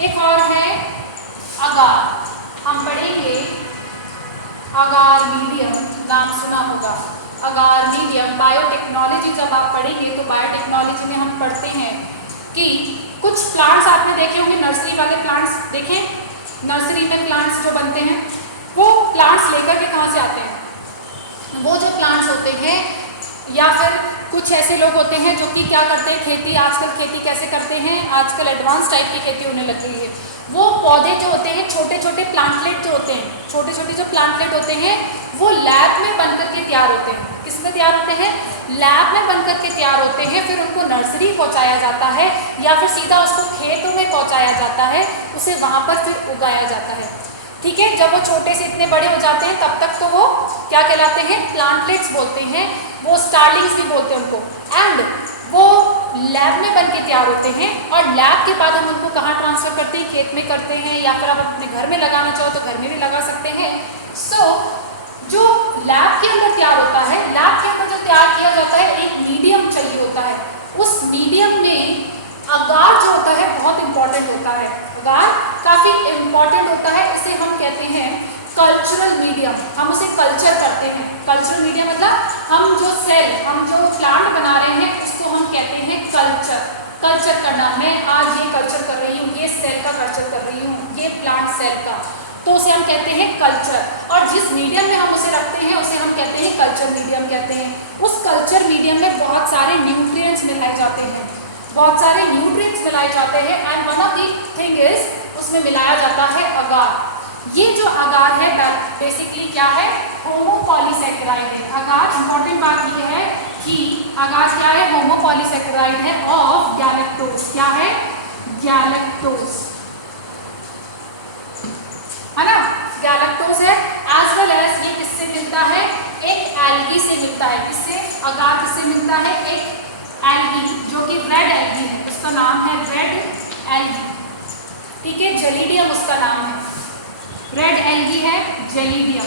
एक और है अगार। हम पढ़ेंगे अगार मीडियम, नाम सुना होगा अगार मीडियम। बायोटेक्नोलॉजी जब आप पढ़ेंगे तो बायोटेक्नोलॉजी में हम पढ़ते हैं कि कुछ प्लांट्स आपने देखे होंगे, नर्सरी वाले प्लांट्स देखें, नर्सरी में प्लांट्स जो बनते हैं वो प्लांट्स लेकर के कहाँ से आते हैं, वो जो प्लांट्स होते हैं, या फिर कुछ ऐसे लोग होते हैं जो कि क्या करते हैं, खेती, आजकल खेती कैसे करते हैं, आजकल एडवांस टाइप की खेती होने लग गई है। वो पौधे जो होते हैं, छोटे छोटे प्लांटलेट जो होते हैं, छोटे छोटे जो प्लांटलेट होते हैं, वो लैब में बनकर के तैयार होते हैं। किस में तैयार होते हैं, लैब में बनकर के तैयार होते हैं। फिर उनको नर्सरी पहुंचाया जाता है या फिर सीधा उसको खेतों में पहुंचाया जाता है, उसे वहाँ पर फिर उगाया जाता है। ठीक है, जब वो छोटे से इतने बड़े हो जाते हैं तब तक तो वो क्या कहलाते हैं, प्लांटलेट्स बोलते हैं, वो स्टार्लिंग्स भी बोलते हैं उनको। एंड वो लैब में बन के तैयार होते हैं, और लैब के बाद हम उनको कहाँ ट्रांसफ़र करते हैं, खेत में करते हैं, या फिर आप अपने घर में लगाना चाहो तो घर में भी लगा सकते हैं। सो जो लैब के अंदर तैयार होता है, लैब के अंदर जो तैयार किया जाता है, एक मीडियम चाहिए होता है। उस मीडियम में अगार जो होता है बहुत इंपॉर्टेंट होता है, अगार काफ़ी इंपॉर्टेंट होता है। इसे हम कहते हैं कल्चरल मीडियम, हम उसे कल्चर करते हैं। कल्चरल मीडियम मतलब हम जो सेल, हम जो प्लांट बना रहे हैं उसको हम कहते हैं कल्चर। कल्चर करना, मैं आज ये कल्चर कर रही हूँ, ये सेल का कल्चर कर रही हूँ, ये प्लांट सेल का, तो उसे हम कहते हैं कल्चर। और जिस मीडियम में हम उसे रखते हैं उसे हम कहते हैं कल्चर मीडियम कहते हैं। उस कल्चर मीडियम में बहुत सारे न्यूट्रिएंट्स मिलाए जाते हैं, बहुत सारे न्यूट्रिएंट्स मिलाए जाते हैं, and one of the thing is उसमें मिलाया जाता है अगार। ये जो अगार है बेसिकली क्या है, होमोपॉलीसेकेराइड है। अगार, इंपॉर्टेंट बात ये है कि अगार क्या है, होमोपॉलीसेकेराइड है ऑफ गैलेक्टोज। क्या है, गैलेक्टोज, है ना, गैलेक्टोज है। एज वेल एज ये किससे मिलता है, एक एल्गी से मिलता है। किससे, अगार किससे मिलता है, एक एल्गी जो कि रेड एल्गी है, उसका नाम है रेड एल्गी। ठीक है, जेलिडियम उसका नाम है, रेड एल्गी है जेलिडियम,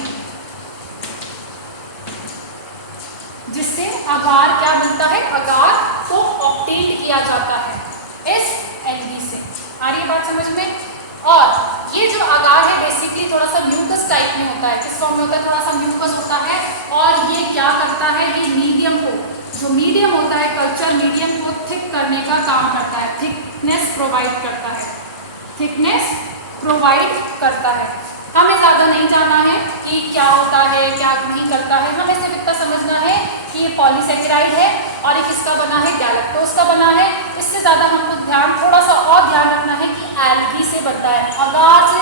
जिससे अगार क्या मिलता है, अगार को ऑब्टेन किया जाता है इस एल्गी से। आ रही है बात समझ में। और ये जो अगार है बेसिकली थोड़ा सा म्यूकस टाइप में होता है। किस फॉर्म में होता है, थोड़ा सा म्यूकस होता है। और ये क्या करता है, ये मीडियम को, जो मीडियम होता है कल्चर मीडियम को थिक करने का काम करता है, थिकनेस प्रोवाइड करता है, थिकनेस प्रोवाइड करता है। हमें ज़्यादा नहीं जानना है कि क्या होता है क्या नहीं करता है, हमें सिर्फ इतना समझना है कि ये पॉलीसेकेराइड है और ये किसका बना है, गैलेक्टोज का बना है। इससे ज़्यादा हमको ध्यान, थोड़ा सा और ध्यान रखना है कि एल्गी से बनता है। अगार से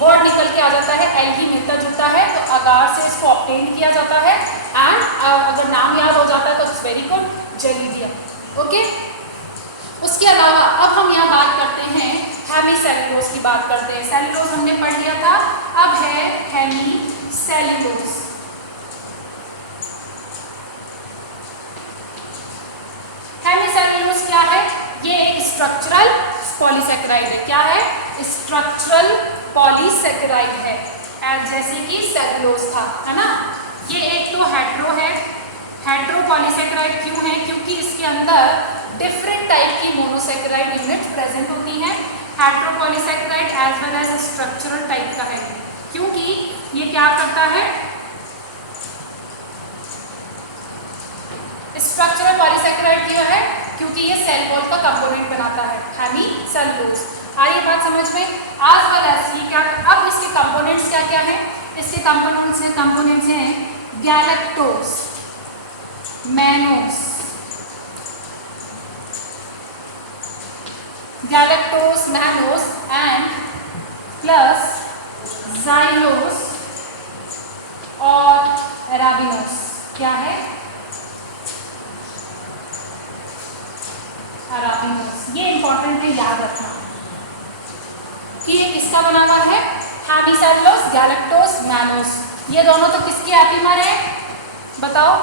वर्ड निकल के आ जाता है, एल्गी मिलता जुलता है, तो अगार से इसको ऑब्टेन किया जाता है। एंड अगर नाम याद हो जाता है तो it's very good, gelidium. Okay, उसके अलावा अब हम यहाँ बात करते हैं हेमीसेल्यूलोज की बात करते हैं। सेल्यूलोज हमने पढ़ लिया था, अब है हेमीसेल्यूलोज। हेमीसेल्यूलोज क्या है? ये एक स्ट्रक्चरल पॉलीसेकेराइड है। क्या है? स्ट्रक्चरल पॉलीसेकेराइड है, जैसे कि सेल्यूलोज था, है ना। ये एक तो हेट्रो है, हेट्रो पॉलीसेकेराइड क्यों है? क्योंकि इसके अंदर डिफरेंट टाइप की मोनोसेकेराइड यूनिट प्रेजेंट होती हैं। Hetero polysaccharide as well as structural type का है, क्योंकि ये क्या करता है? स्ट्रक्चरल पॉलीसेकेराइड क्यों है? क्योंकि ये सेल वॉल का कंपोनेंट बनाता है, हेमीसेल्यूलोज। आ रही बात समझ में? आज वेल एज ये क्या, अब इसके कंपोनेंट्स क्या क्या है? इसके कंपोनेंट्स हैं galactose, mannose, galactose, mannose and plus xylose और अराबिनोज। क्या है? अराबिनोज। ये इंपॉर्टेंट है, याद रखना कि ये किसका बना हुआ है? Hemicellulose, galactose, mannose. ये दोनों तो किसके एपीमर है? बताओ,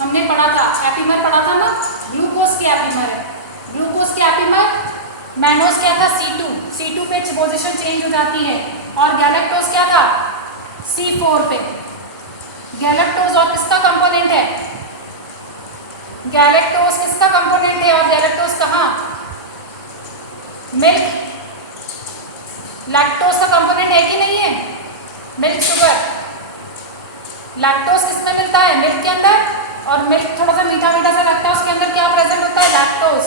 हमने पढ़ा था, एपीमर पढ़ा था ना, ग्लूकोज के एपीमर है। ग्लूकोज के एपीमर, मैनोज क्या था? C2, C2 पे पोजीशन चेंज हो जाती है, और गैलेक्टोज क्या था? C4 पे। गैलेक्टोज और किसका कंपोनेंट है? गैलेक्टोज किसका कंपोनेंट है? और गैलेक्टोज कहाँ? मिल्क, लैक्टोज का कंपोनेंट है कि नहीं है? Milk sugar. लैक्टोज किसमें मिलता है? मिल्क के अंदर, और मिल्क थोड़ा सा मीठा मीठा सा लगता है, उसके अंदर क्या प्रेजेंट होता है? लैक्टोज,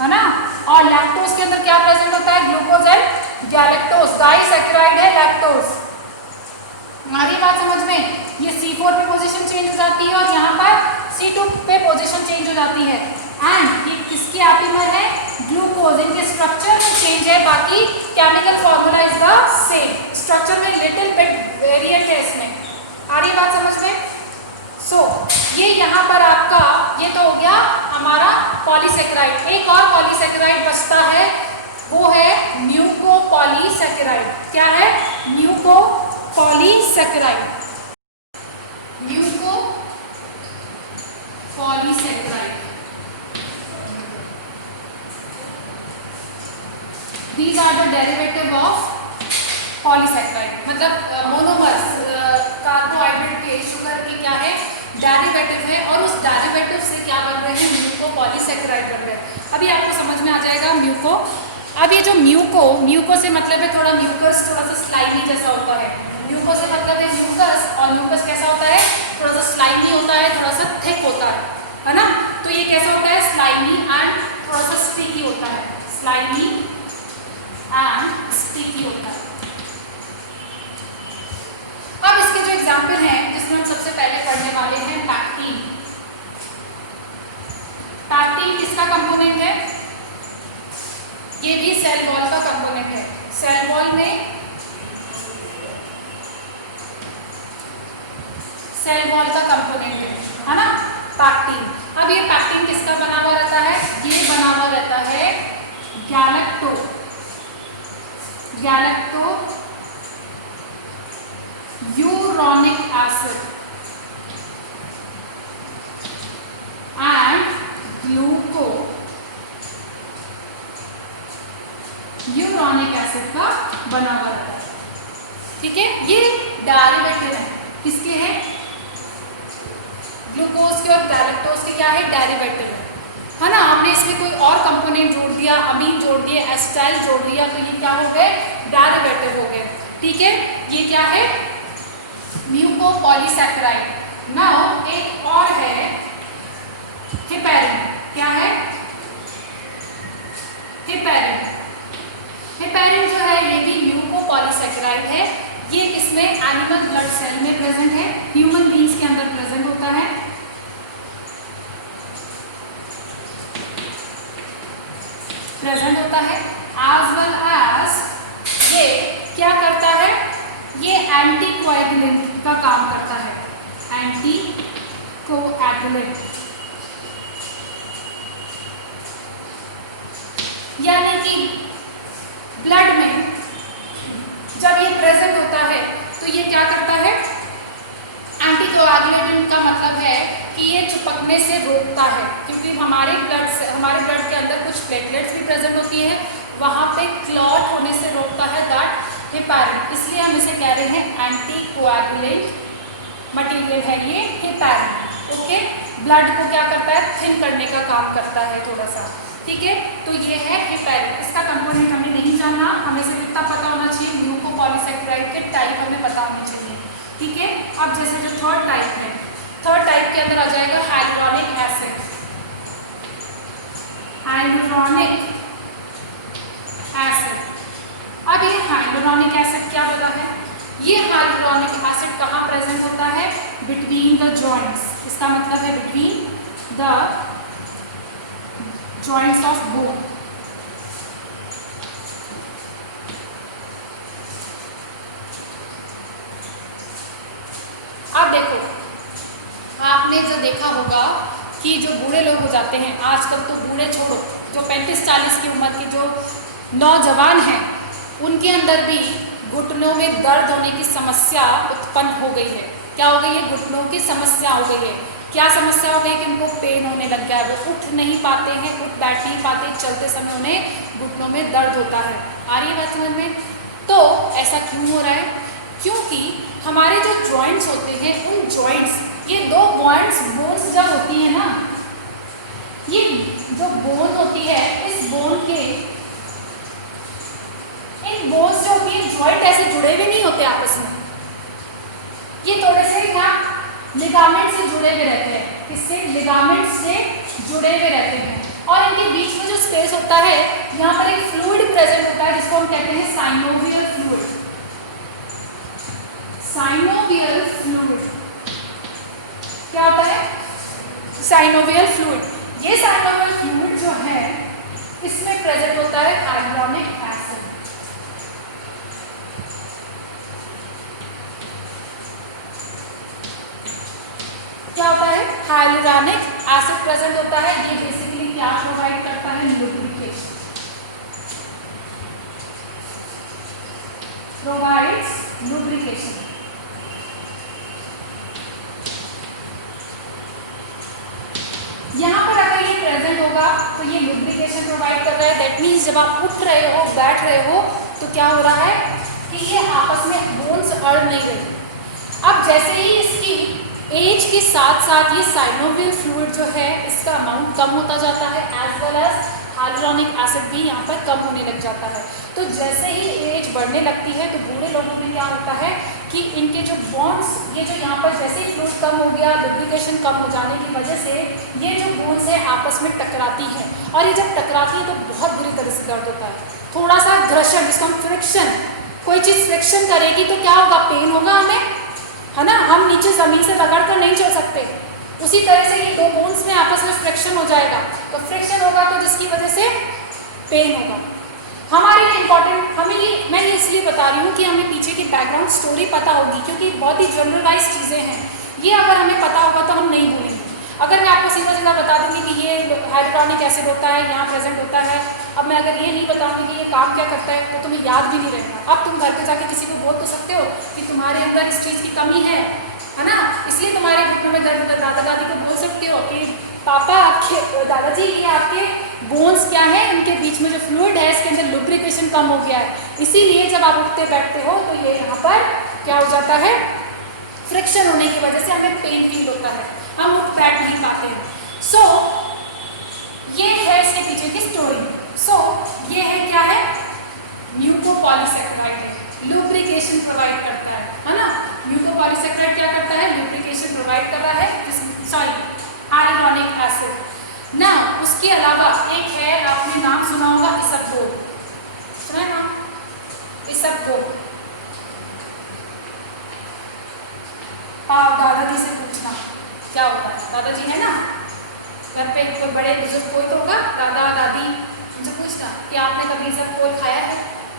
है ना। और लैक्टोज के अंदर क्या प्रेजेंट होता है? ग्लूकोज एंड गैलेक्टोज, डाइसैकेराइड है लैक्टोज। हमारी बात समझ में? ये C4 पे पोजीशन चेंज हो जाती है, और यहाँ पर C2 पे पोजीशन चेंज हो जाती है। एंड ये किसकी एपीमर है? ग्लूकोज। इनके स्ट्रक्चर में चेंज है, बाकी chemical formula is the same. Structure में लिटिल बिट वेरिएंट है इसमें। आ रही बात समझ में? सो ये यहाँ पर आपका, ये तो हो गया हमारा पॉलीसेकेराइड। एक और पॉलीसेकेराइड बचता है, वो है म्यूकोपॉलीसेकेराइड। क्या है? Mucopolysaccharide. Mucopolysaccharide, these are the derivative of polysaccharide, मतलब मोनोमर्स, कार्बोहाइड्रेट के, शुगर के क्या है? डेरिवेटिव है, और उस डेरिवेटिव से क्या बन रहे हैं? म्यूकोपॉलीसेकेराइड बन रहे हैं। अभी आपको समझ में आ जाएगा म्यूको। अब ये जो म्यूको से मतलब है थोड़ा म्यूकस, थोड़ा सा स्लाइमी जैसा होता है। म्यूको से मतलब है म्यूकस, और म्यूकस कैसा होता है? थोड़ा सा स्लाइमी होता है, थोड़ा सा थिक होता है ना। तो ये कैसा होता है? स्लाइमी एंड थोड़ा सा स्टिकी होता है, स्लाइमी एंड स्टिकी होता है। अब इसके जो एग्जाम्पल हैं, जिसमें हम सबसे पहले पढ़ने वाले हैं पैक्टीन। पैक्टीन किसका कंपोनेंट है? ये भी सेल वॉल का कंपोनेंट है। सेल वॉल में, सेल वॉल का कंपोनेंट है ना, पैक्टीन। अब ये पैक्टीन किसका बना हुआ रहता है? ये बना हुआ रहता है galacto, galacto uronic acid and gluco uronic acid का बना हुआ रहता है। ठीक है, ये डेरिवेटिव है, किसके हैं? ग्लूकोज के और गैलेक्टोज के क्या है? डेरिवेटिव है ना। हमने इसमें कोई और कंपोनेंट जोड़ दिया, अमीन जोड़ दिए, एसिटाइल जोड़ दिया, तो ये क्या हो गए? डेरिवेटिव हो गए। ठीक है, ये क्या है? म्यूकोपॉलीसेकेराइड। नाउ एक और है हेपेरिन। क्या है? हेपेरिन। हेपेरिन जो है ये भी म्यूकोपॉलीसेकेराइड है। ये किसमें? एनिमल ब्लड सेल में प्रेजेंट है, ह्यूमन बींग्स के अंदर प्रेजेंट होता है। एज वेल एज ये क्या करता है, ये एंटी कोएगुलेंट का काम करता है, एंटी कोएगुलेंट, यानी कि ब्लड में जब ये प्रेजेंट होता है तो ये क्या करता है, एंटीकोएगुलेंट का मतलब है कि ये चिपकने से रोकता है, क्योंकि हमारे ब्लड के अंदर कुछ प्लेटलेट्स भी प्रेजेंट होती है, वहाँ पे क्लॉट होने से रोकता है दैट हेपारिन, इसलिए हम इसे कह रहे हैं एंटीकोएगुलेंट मटेरियल है ये हेपारिन। ओके, ब्लड को क्या करता है, थिन करने का काम करता है थोड़ा सा, ठीक है। तो ये है हेपारिन, इसका कंपोनेंट हमें नहीं जानना, हमें सिर्फ इतना पता होना चाहिए ग्लूकोपॉलीसैकेराइड के टाइप हमें पता होने चाहिए, ठीक है। अब जैसे जो थर्ड टाइप है, थर्ड टाइप के अंदर आ जाएगा हाइलुरोनिक एसिड, हाइलुरोनिक एसिड। अब ये हाइलुरोनिक एसिड क्या बता है, ये हाइलुरोनिक एसिड कहाँ प्रेजेंट होता है, बिटवीन द जॉइंट्स, इसका मतलब है between the joints of bone. अब देखो, आपने जो देखा होगा कि जो बूढ़े लोग हो जाते हैं, आजकल तो बूढ़े छोड़ो, जो 35-40 की उम्र के जो नौजवान हैं, उनके अंदर भी घुटनों में दर्द होने की समस्या उत्पन्न हो गई है। क्या हो गई है, घुटनों की समस्या हो गई है। क्या समस्या हो गई कि उनको पेन होने लग गया है, वो उठ नहीं पाते हैं, उठ बैठ नहीं पाते, चलते समय उन्हें घुटनों में दर्द होता है। आ रही है बात समझ में? तो ऐसा क्यों हो रहा है, क्योंकि हमारे जो जॉइंट्स होते हैं, उन जॉइंट्स, ये दो बोन्स जब होती है ना, ये जो बोन होती है, इस बोन के, इन बोन्स जो होती है, जॉइंट ऐसे जुड़े हुए नहीं होते आपस में, ये थोड़े से ना लिगामेंट से जुड़े हुए रहते हैं, इससे लिगामेंट से जुड़े हुए रहते हैं, और इनके बीच में जो स्पेस होता है, यहाँ पर एक फ्लूइड प्रेजेंट होता है जिसको हम कहते हैं साइनोवियल फ्लूइड, साइनोवियल फ्लूइड। क्या होता है, साइनोवियल फ्लूइड। ये साइनोवियल फ्लूइड जो है, इसमें प्रेजेंट होता है हाइलुरोनिक एसिड। क्या होता है, हाइलुरोनिक एसिड प्रेजेंट होता है। ये बेसिकली क्या प्रोवाइड करता है, लुब्रिकेशन, प्रोवाइड्स लुब्रिकेशन। यहाँ पर अगर ये प्रेजेंट होगा तो ये लुब्रिकेशन प्रोवाइड कर रहा है। दैट मीन्स जब आप उठ रहे हो, बैठ रहे हो, तो क्या हो रहा है कि ये आपस में बोन्स अड़ नहीं रही। अब जैसे ही इसकी एज के साथ साथ ये साइनोवियल फ्लूइड जो है, इसका अमाउंट कम होता जाता है, as well as hyaluronic acid भी यहाँ पर कम होने लग जाता है। तो जैसे ही एज बढ़ने लगती है, तो बूढ़े लोगों में क्या होता है कि इनके जो बॉन्ड्स, ये जो यहाँ पर जैसे ही फ्लूइड कम हो गया, लुब्रिकेशन कम हो जाने की वजह से ये जो बोन्स है आपस में टकराती है, और ये जब टकराती है तो बहुत बुरी तरह से दर्द होता है। थोड़ा सा घर्षण, जिसको हम फ्रिक्शन, कोई चीज़ फ्रिक्शन करेगी तो क्या होगा, पेन होगा हमें, है ना। हम नीचे ज़मीन से रगड़ कर नहीं चल सकते, उसी तरह से ये दो बोन्स में आपस में फ्रिक्शन हो जाएगा, तो फ्रिक्शन होगा तो जिसकी वजह से पेन होगा। हमारे लिए इम्पॉर्टेंट, हमें ये, मैं ये इसलिए बता रही हूँ कि हमें पीछे की बैकग्राउंड स्टोरी पता होगी, क्योंकि बहुत ही जनरलाइज चीज़ें हैं, ये अगर हमें पता होगा तो हम नहीं भूलेंगे। अगर मैं आपको सीधा सीधा बता दूँगी कि ये हाइलुरोनिक एसिड होता है, यहाँ प्रेजेंट होता है, अब मैं अगर ये नहीं बताऊँगी कि ये काम क्या करता है, तो तुम्हें याद भी नहीं रहेगा। अब तुम घर पे जाके किसी को बोल तो सकते हो कि तुम्हारे अंदर इस चीज़ की कमी है ना, इसलिए तुम्हारे घुटनों में दर्द, दादा दादी को बोल सकते हो कि पापा, आपके दादाजी, ये आपके बोन्स क्या है, इनके बीच में जो फ्लूइड है, इसके अंदर लुब्रिकेशन कम हो गया है, इसीलिए जब आप उठते बैठते हो तो ये यहाँ पर क्या हो जाता है, फ्रिक्शन होने की वजह से हमें पेन फील होता है, हम उठ बैठ नहीं पाते हैं। सो ये है इसके पीछे की स्टोरी। सो ये है क्या है, म्यूकोपॉलीसैकेराइड है, लुब्रिकेशन प्रोवाइड करता है ना। म्यूकोपॉलीसैकेराइड क्या करता है, लुब्रिकेशन प्रोवाइड कर रहा है, सॉरी हाइलुरोनिक एसिड ना। उसके अलावा एक है, आपने नाम सुना होगा, इसबगोल, सुना है नाम, इसबगोल। दादाजी से पूछना क्या होता है, दादाजी है ना घर पे, कोई बड़े बुजुर्ग कोई तो होगा, दादा दादी, उनसे पूछना कि आपने कभी इसबगोल खाया है,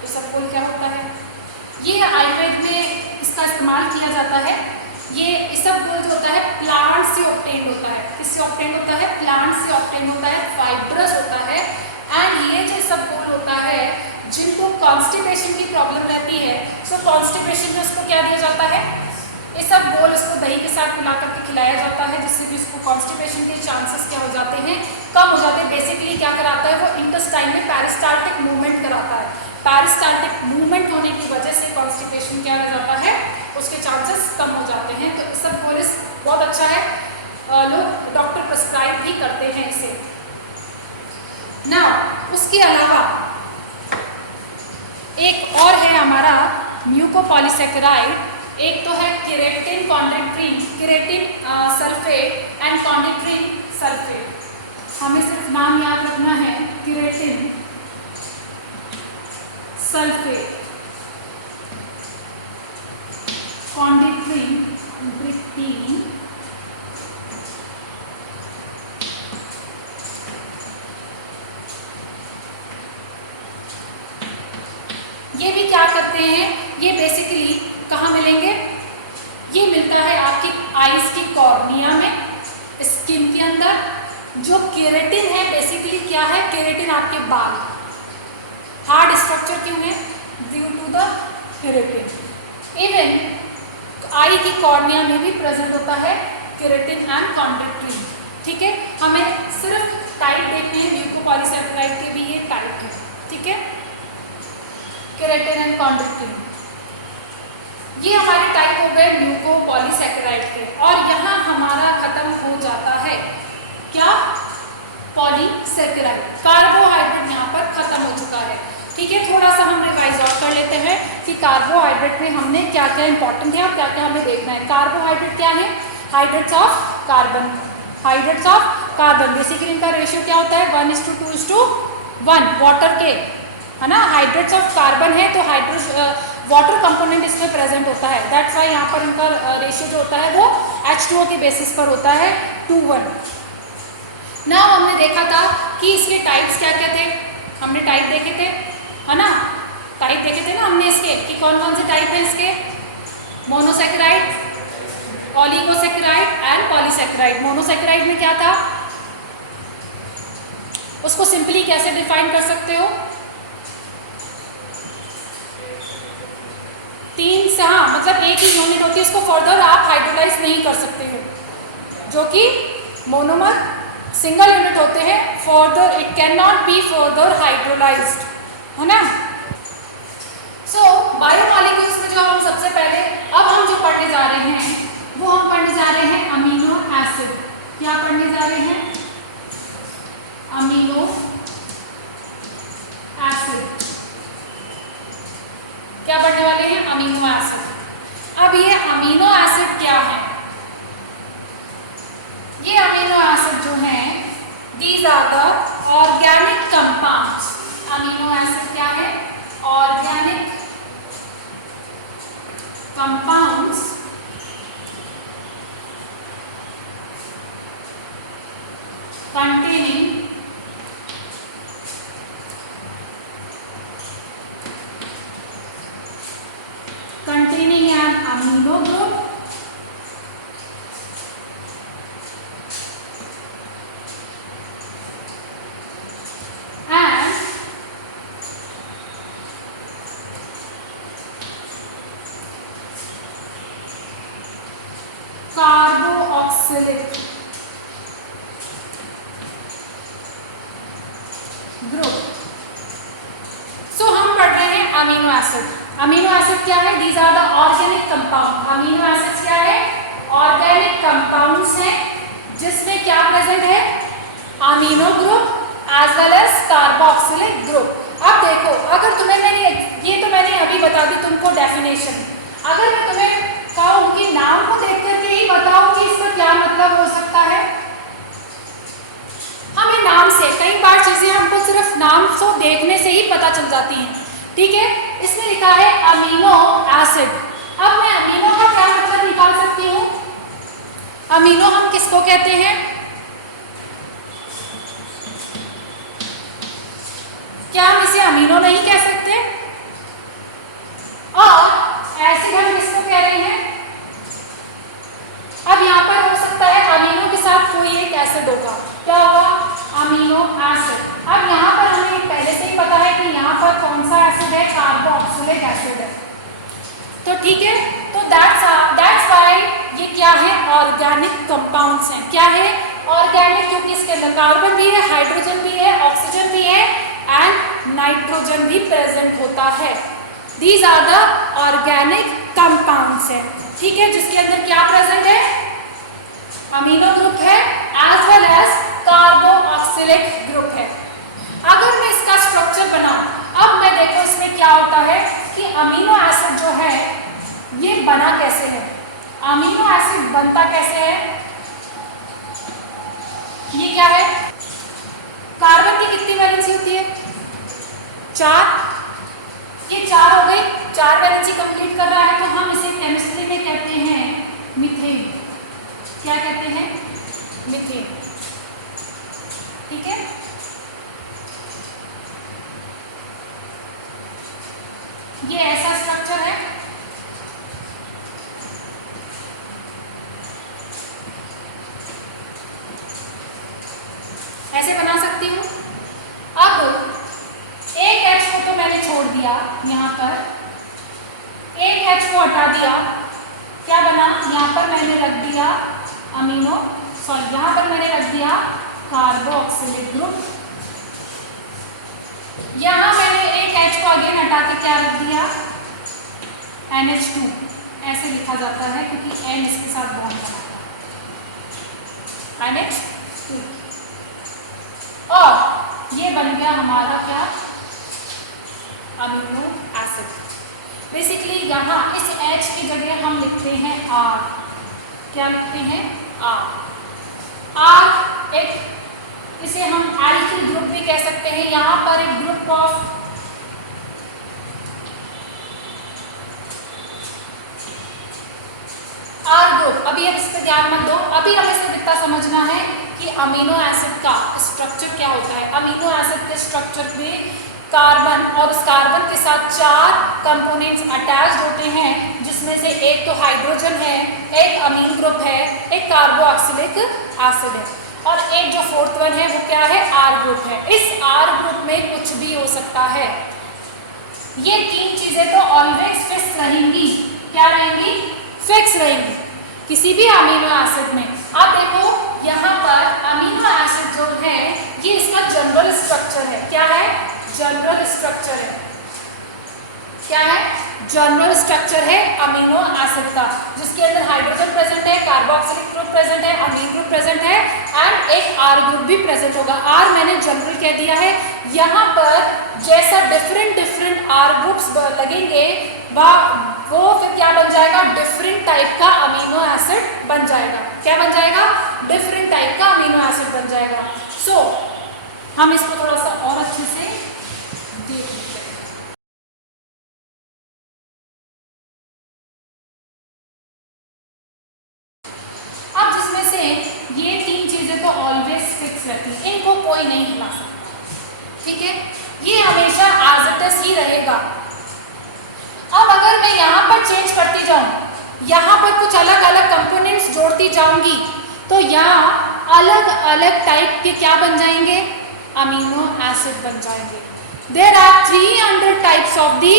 इसबगोल क्या होता है? ये आयुर्वेद में इसका इस्तेमाल किया जाता है। ये इसबगोल जो होता है प्लांट से ऑब्टेन होता है। किससे ऑब्टेन होता है? प्लांट से ऑब्टेन होता है, फाइब्रस होता है। एंड ये जो इसबगोल होता है, जिनको कॉन्स्टिपेशन की प्रॉब्लम रहती है, सो कॉन्स्टिपेशन में उसको क्या दिया जाता है? इसबगोल उसको दही के साथ मिला करके खिलाया जाता है, जिससे भी उसको कॉन्स्टिपेशन के चांसेस क्या हो जाते हैं? कम हो जाते हैं। बेसिकली क्या कराता है वो? इंटेस्टाइन में पेरिस्टाल्टिक मूवमेंट कराता है। पेरिस्टाल्टिक मूवमेंट होने की वजह से कॉन्स्टिपेशन क्या हो जाता है? उसके चांसेस कम हो जाते हैं। तो इसबगोल बहुत अच्छा है, लोग डॉक्टर प्रिस्क्राइब भी करते हैं इसे। ना उसके अलावा एक और है हमारा म्यूकोपॉलीसेकेराइड। एक तो है keratin chondroitin, keratin sulphate and chondroitin sulphate. हमें सिर्फ नाम याद रखना है, केरेटिन सल्फेट, कॉन्ड्रिट्रीन ये भी क्या करते हैं? ये बेसिकली कहाँ मिलेंगे? ये मिलता है आपकी आईज की कॉर्निया में, स्किन के अंदर। जो केरेटिन है बेसिकली क्या है? केरेटिन आपके बाल, हार्ड स्ट्रक्चर क्यों है? Due to the keratin. Even eye की कॉर्निया में भी प्रेजेंट होता है केरेटिन एंड कॉन्ड्रिट्रीन। ठीक है, हमें सिर्फ टाइप देखने हैं, म्यूकोपॉलीसेकेराइड के भी ये टाइप है। ठीक है, केरेटिन एंड कॉन्ड्रिट्रीन ये हमारे टाइप हो गए म्यूकोपॉलीसेकेराइड के। और यहाँ हमारा खत्म हो जाता है क्या? पॉलीसेकेराइड। कार्बोहाइड्रेट यहाँ पर खत्म हो चुका है। ठीक है, थोड़ा सा हम रिवाइज और कर लेते हैं कि कार्बोहाइड्रेट में हमने क्या क्या इंपॉर्टेंट है और क्या क्या हमें देखना है। कार्बोहाइड्रेट क्या है? Hydrates of carbon, hydrates of carbon. Basically इनका रेशियो क्या होता है? 1:2:1 वाटर के, है ना। हाइड्रेट्स ऑफ कार्बन है तो वाटर कंपोनेंट इसमें प्रेजेंट होता है। दैट्स वाई यहाँ पर इनका रेशियो जो होता है वो H2O के बेसिस पर होता है 2:1। ना हमने देखा था कि इसके टाइप्स क्या क्या थे, हमने टाइप देखे थे, है ना। टाइप देखे थे ना हमने इसके कि कौन कौन से टाइप हैं इसके? Monosaccharide, oligosaccharide and polysaccharide. Monosaccharide में क्या था? उसको सिंपली कैसे डिफाइन कर सकते हो? 3 से, हाँ, मतलब एक ही यूनिट होती है, उसको फर्दर आप हाइड्रोलाइज नहीं कर सकते हो। जो कि मोनोमर सिंगल यूनिट होते हैं, further it can not be further hydrolysed, है ना। सो बायोमॉलिक्यूल्स में जो हम सबसे पहले अब हम जो पढ़ने जा रहे हैं वो हम पढ़ने जा रहे हैं अमीनो एसिड। क्या पढ़ने जा रहे हैं? Amino acid. क्या पढ़ने वाले हैं? Amino acid. अब ये अमीनो एसिड क्या है? ये अमीनो एसिड जो हैं, these are the organic compounds. Amino acid क्या है? Organic compounds containing an amino group and carboxylic group. So हम पढ़ रहे हैं अमीनो एसिड। अमीनो एसिड क्या है? These are the organic compound. Amino acids क्या है? ऑर्गेनिक कंपाउंड्स हैं जिसमें क्या प्रेजेंट है? Amino group as well as carboxylic group. अब देखो, अगर तुम्हें मैंने अभी बता दी तुमको डेफिनेशन। अगर मैं तुम्हें कहूँ कि नाम को देख करके ही बताओ कि इसका क्या मतलब हो सकता है, हमें नाम से, कई बार चीजें हमको सिर्फ नाम से देखने से ही पता चल जाती हैं। ठीक है, इसमें लिखा है अमीनो एसिड। अब मैं अमीनो का क्या मतलब निकाल सकती हूँ? अमीनो हम किसको कहते हैं? क्या हम इसे अमीनो नहीं कह सकते? एसिड हम किसको कह रहे हैं? अब यहाँ पर हो सकता है अमीनो के साथ कोई एक एसिड होगा, क्या होगा? Amino acid. अब यहाँ पर हमें पहले से ही पता है कि यहाँ पर कौन सा एसिड है? कार्बोक्सिलिक एसिड है। तो ठीक है, तो दैट्स व्हाई ये क्या है? ऑर्गेनिक कंपाउंड्स हैं। क्या है? ऑर्गेनिक, क्योंकि इसके अंदर कार्बन भी है, हाइड्रोजन भी है, ऑक्सीजन भी है एंड नाइट्रोजन भी प्रेजेंट होता है। These are the organic compounds है, ठीक है, जिसके अंदर क्या प्रेजेंट है? अमीनो ग्रुप है as well as carboxylic group है। अगर मैं इसका स्ट्रक्चर बनाऊं, अब मैं देखो इसमें क्या होता है कि अमीनो एसिड जो है ये बना कैसे है? अमीनो एसिड बनता कैसे है? ये क्या है? कार्बन की कितनी वैलेंसी होती है? 4। ये 4 हो गई, 4 वैलेंसी कंप्लीट कर रहा है, तो हम इसे केमिस्ट्री में कहते हैं मीथेन। क्या कहते हैं? मीथेन, ठीक है। ये ऐसा स्ट्रक्चर है। ऐसे बना सकती हूँ। अब एक H को तो मैंने छोड़ दिया यहाँ पर, एक H को हटा दिया, क्या बना? यहाँ पर मैंने रख दिया यहाँ पर मैंने रख दिया कार्बोक्सिलिक ग्रुप। यहाँ मैंने एक H को अगेन हटा के क्या रख दिया? NH2। ऐसे लिखा जाता है क्योंकि N इसके साथ बॉन्ड बनाता है, NH2। और ये बन गया हमारा क्या? Amino acid. बेसिकली यहाँ इस H की जगह हम लिखते हैं R। क्या लिखते हैं? R। एक इसे हम एल्किल ग्रुप भी कह सकते हैं। यहाँ पर एक ग्रुप ऑफ R ग्रुप। अभी हम इस पर ध्यान मत दो, अभी हमें सिर्फ इतना समझना है कि अमीनो एसिड का स्ट्रक्चर क्या होता है। अमीनो एसिड के स्ट्रक्चर में कार्बन और उस कार्बन के साथ 4 कंपोनेंट्स अटैच्ड होते हैं, जिसमें से एक तो हाइड्रोजन है, एक अमीन ग्रुप है, एक कार्बोक्सिलिक एसिड है, और एक जो 4th वन है वो क्या है? R ग्रुप है। इस R ग्रुप में कुछ भी हो सकता है। ये 3 चीजें तो ऑलवेज फिक्स रहेंगी। क्या रहेंगी? फिक्स रहेंगी किसी भी अमीनो एसिड में। आप देखो यहाँ पर अमीनो एसिड जो है ये इसका जनरल स्ट्रक्चर है। क्या है? जनरल स्ट्रक्चर है। क्या है? जनरल स्ट्रक्चर है अमीनो एसिड का, जिसके अंदर हाइड्रोजन प्रेजेंट है, कार्बोक्सिलिक ग्रुप प्रेजेंट है, अमीन ग्रुप प्रेजेंट है एंड एक R ग्रुप भी प्रेजेंट होगा। R मैंने जनरल कह दिया है। यहाँ पर जैसा डिफरेंट R ग्रुप्स लगेंगे वो फिर क्या बन जाएगा? डिफरेंट टाइप का अमीनो एसिड बन जाएगा। क्या बन जाएगा? डिफरेंट टाइप का अमीनो एसिड बन जाएगा। सो हम इसको थोड़ा सा और अच्छे से देख लेते हैं। अब जिसमें से ये 3 चीजें तो ऑलवेज फिक्स रहती हैं, इनको कोई नहीं हिला सकता, ठीक है। ये हमेशा एज इट इज ही रहेगा। अब अगर मैं यहाँ पर चेंज करती जाऊँ, यहाँ पर कुछ अलग अलग कंपोनेंट्स जोड़ती जाऊंगी, तो यहाँ अलग अलग टाइप के क्या बन जाएंगे? अमीनो एसिड बन जाएंगे। There are 300 types of the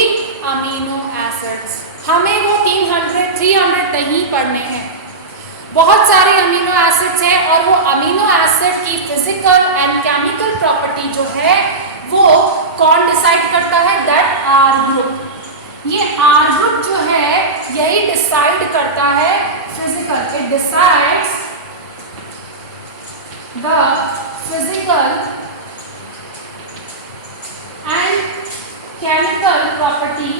amino acids. हमें वो 300 नहीं पढ़ने हैं। बहुत सारे अमीनो एसिड्स हैं और वो अमीनो एसिड की फिजिकल एंड केमिकल प्रॉपर्टी जो है वो कौन डिसाइड करता है? That R group. ये R ग्रुप जो है यही डिसाइड करता है physical, it decides the physical and chemical property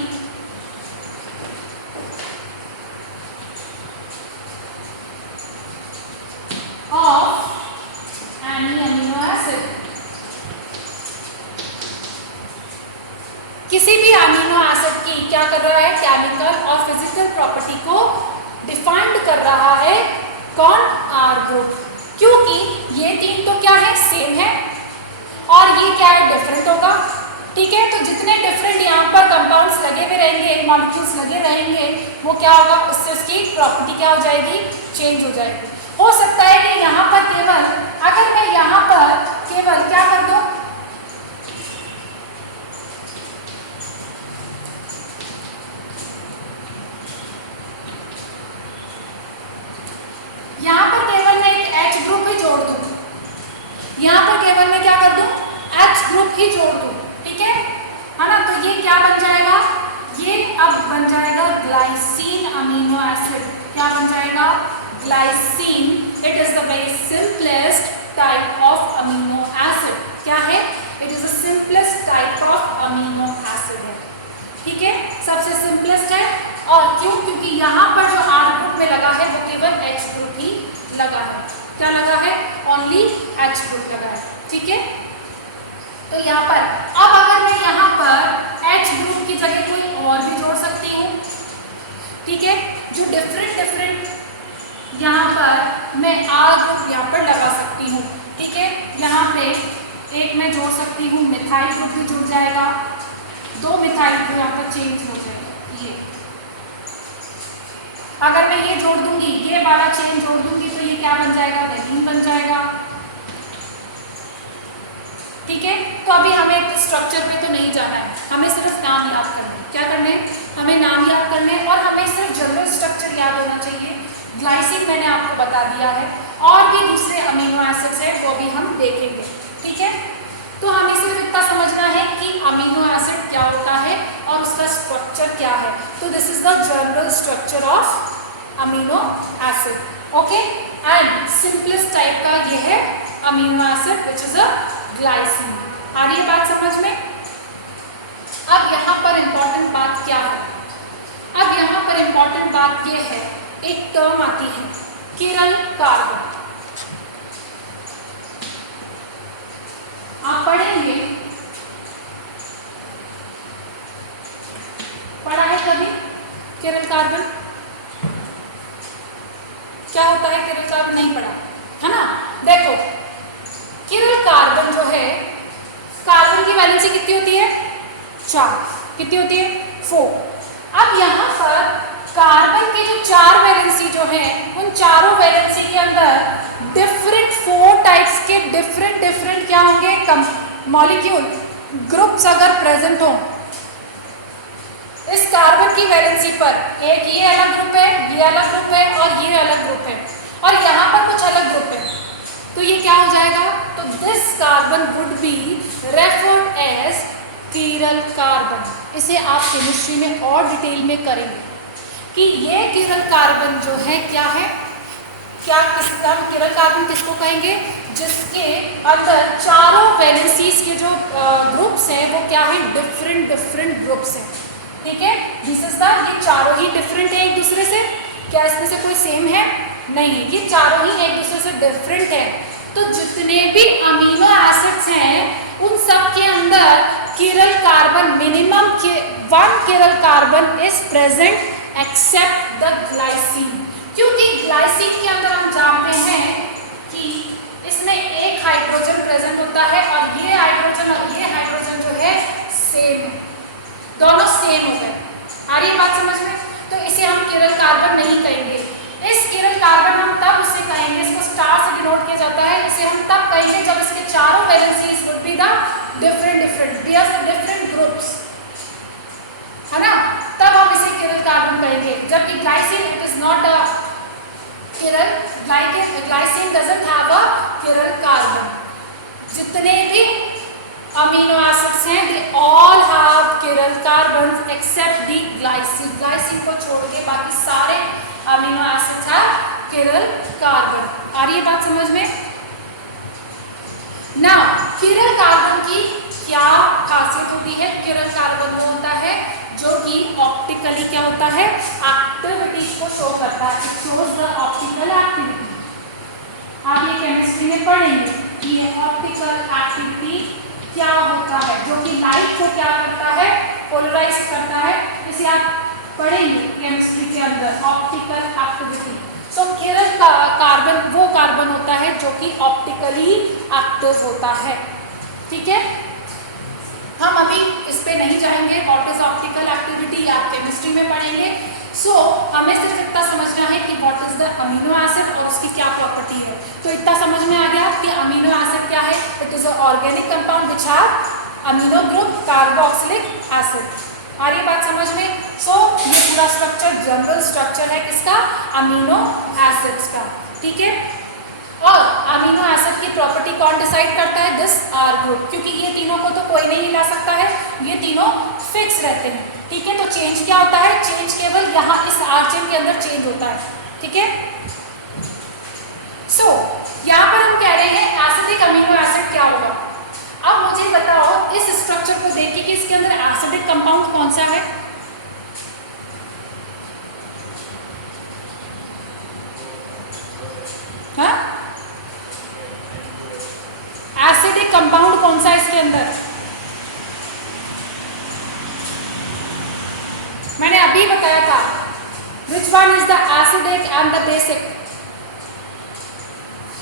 of any amino acid। किसी भी अमीनो एसिड की क्या कर रहा है? केमिकल और फिजिकल प्रॉपर्टी को डिफाइंड कर रहा है कौन? R group. क्योंकि ये 3 तो क्या है? सेम है, और ये क्या है? डिफरेंट होगा। ठीक है। तो जितने डिफरेंट यहाँ पर कंपाउंड्स लगे हुए रहेंगे, मॉलिक्यूल्स लगे रहेंगे, वो क्या होगा, उससे उसकी प्रॉपर्टी क्या हो जाएगी, चेंज हो जाएगी। हो सकता है कि यहाँ पर केवल, अगर मैं यहाँ पर केवल क्या कर दूं, यहाँ पर केवल मैं एक H ग्रुप ही जोड़ दूं, यहाँ पर केवल मैं क्या कर दूं, H ग्रुप ही जोड़ दूं, ठीक है ना। तो ये क्या बन जाएगा, ये अब बन जाएगा ग्लाइसिन अमीनो एसिड। क्या बन जाएगा, glycine. It is the very simplest type of amino acid. क्या है, it is the simplest type of amino acid है, ठीक है, सबसे सिंपलेस्ट है। और क्यों, क्योंकि यहाँ पर जो R ग्रुप में लगा है वो केवल H ग्रुप ही लगा है। क्या लगा है, ओनली H ग्रुप लगा है, ठीक है। तो यहाँ पर अब अगर मैं यहाँ पर H ग्रुप की जगह कोई और भी जोड़ सकती हूँ, ठीक है, जो डिफरेंट यहाँ पर मैं R ग्रुप यहाँ पर लगा सकती हूँ, ठीक है। यहाँ पे एक मैं जोड़ सकती हूँ, मिथाइल ग्रुप भी जुड़ जाएगा, 2 मिथाइल ग्रुप यहाँ पर चेंज हो जाएगा। ये अगर मैं ये जोड़ दूंगी, ये वाला चेन जोड़ दूंगी, तो ये क्या बन जाएगा, वेलिन बन जाएगा, ठीक है। तो अभी हमें स्ट्रक्चर पे तो नहीं जाना है, हमें सिर्फ नाम याद करना है। क्या करना है, हमें नाम याद करना है, और हमें सिर्फ जनरल स्ट्रक्चर याद होना चाहिए। ग्लाइसिन मैंने आपको बता दिया है, और भी दूसरे अमीनो एसिड्स हैं वो भी हम देखेंगे, ठीक है। तो हमें सिर्फ इतना समझना है कि अमीनो एसिड क्या होता है और उसका स्ट्रक्चर क्या है। तो this is the general structure of amino acid, okay. And simplest type का ये है amino acid which is a glycine. आ रही है बात समझ में। अब यहाँ पर इंपॉर्टेंट बात क्या है, अब यहाँ पर इंपॉर्टेंट बात ये है, एक टर्म आती है किरल कार्बन। आप पढ़ेंगे, पढ़ा है कभी किरल कार्बन, क्या होता है किरल कार्बन, नहीं पढ़ा है ना। देखो किरल कार्बन जो है, कार्बन की वैलेंसी कितनी होती है, 4, कितनी होती है, 4। अब यहाँ पर कार्बन की जो 4 वैलेंसी जो है, उन चारों वैलेंसी के अंदर डिफरेंट 4 टाइप्स के डिफरेंट क्या होंगे, मॉलिक्यूल ग्रुप्स अगर प्रेजेंट हो इस कार्बन की वैलेंसी पर, एक ये अलग ग्रुप है, ये अलग ग्रुप है, और ये अलग ग्रुप है, और यहाँ पर कुछ अलग ग्रुप है, तो ये क्या हो जाएगा, तो this carbon would be referred as chiral carbon. इसे आप केमिस्ट्री में और डिटेल में करेंगे कि ये किरल कार्बन जो है क्या है, क्या हम किरल कार्बन किसको कहेंगे, जिसके अंदर चारों वैलेंसीज के जो ग्रुप्स हैं वो क्या है, डिफरेंट ग्रुप्स हैं, ठीक है। दिस इज द, ये चारों ही डिफरेंट है एक दूसरे से, क्या इसमें से कोई सेम है, नहीं, ये चारों ही एक दूसरे से डिफरेंट है। तो जितने भी अमीनो एसिड्स हैं उन सब के अंदर chiral carbon, minimum 1 chiral carbon is present except the glycine, क्योंकि ग्लाइसिन के अंदर हम जानते हैं कि इसमें एक हाइड्रोजन प्रेजेंट होता है, और ये हाइड्रोजन जो है सेम है, दोनों सेम हो गए। आ रही है बात समझ में। तो इसे हम किरल कार्बन नहीं कहेंगे, इस किरल कार्बन हम तब उसे कहेंगे, इसको स्टार से डिनोट किया जाता है, इसे हम तब कहेंगे जब इसके चारों valencies would be the different groups, है ना, तब हम इसे किरल कार्बन कहेंगे। जबकि glycine it is not a chiral, glycine doesn't have a chiral carbon. जितने भी अमीनो एसिड्स हैं they all have chiral carbon except the glycine, glycine को छोड़ के बाकी सारे amino acids have chiral carbon. आ रही है बात समझ में। नाउ किरल कार्बन की क्या खासियत होती है, किरल कार्बन वो होता है जो कि ऑप्टिकली क्या होता है, एक्टिविटी को शो करता है, it shows the optical activity. आप ये केमिस्ट्री में पढ़ेंगे कि ये ऑप्टिकल एक्टिविटी क्या होता है, जो कि लाइट को क्या करता है, पोलराइज करता है, इसे आप पढ़ेंगे केमिस्ट्री के अंदर, ऑप्टिकल एक्टिविटी। सो किरल कार्बन वो कार्बन होता है जो कि ऑप्टिकली एक्टिव होता है, ठीक है। हम अभी इस पे नहीं जाएंगे, व्हाट इज ऑप्टिकल एक्टिविटी आप केमिस्ट्री में पढ़ेंगे। सो हमें सिर्फ इतना समझना है कि what is the amino acid और उसकी क्या प्रॉपर्टी है। तो इतना समझ में आ गया कि अमीनो एसिड क्या है, it is a organic compound which have amino group carboxylic acid. आ रही बात समझ में? सो ये पूरा स्ट्रक्चर जनरल स्ट्रक्चर है किसका, अमीनो एसिड्स का, ठीक है। और अमीनो एसिड की प्रॉपर्टी कौन डिसाइड करता है, दिस आर ग्रुप, क्योंकि ये तीनों को तो कोई नहीं हिला सकता है, ये तीनों फिक्स रहते हैं, ठीक है। तो चेंज क्या होता है, चेंज केवल यहाँ इस आर चेन के अंदर चेंज होता है, ठीक है। सो यहाँ पर हम कह रहे हैं एसिडिक अमीनो एसिड क्या होगा। अब मुझे बताओ इस स्ट्रक्चर को देखिए कि इसके अंदर एसिडिक कंपाउंड कौन सा है। हाँ, एसिडिक कंपाउंड कौन सा है इसके अंदर, मैंने अभी बताया था। Which one is the acidic and the basic.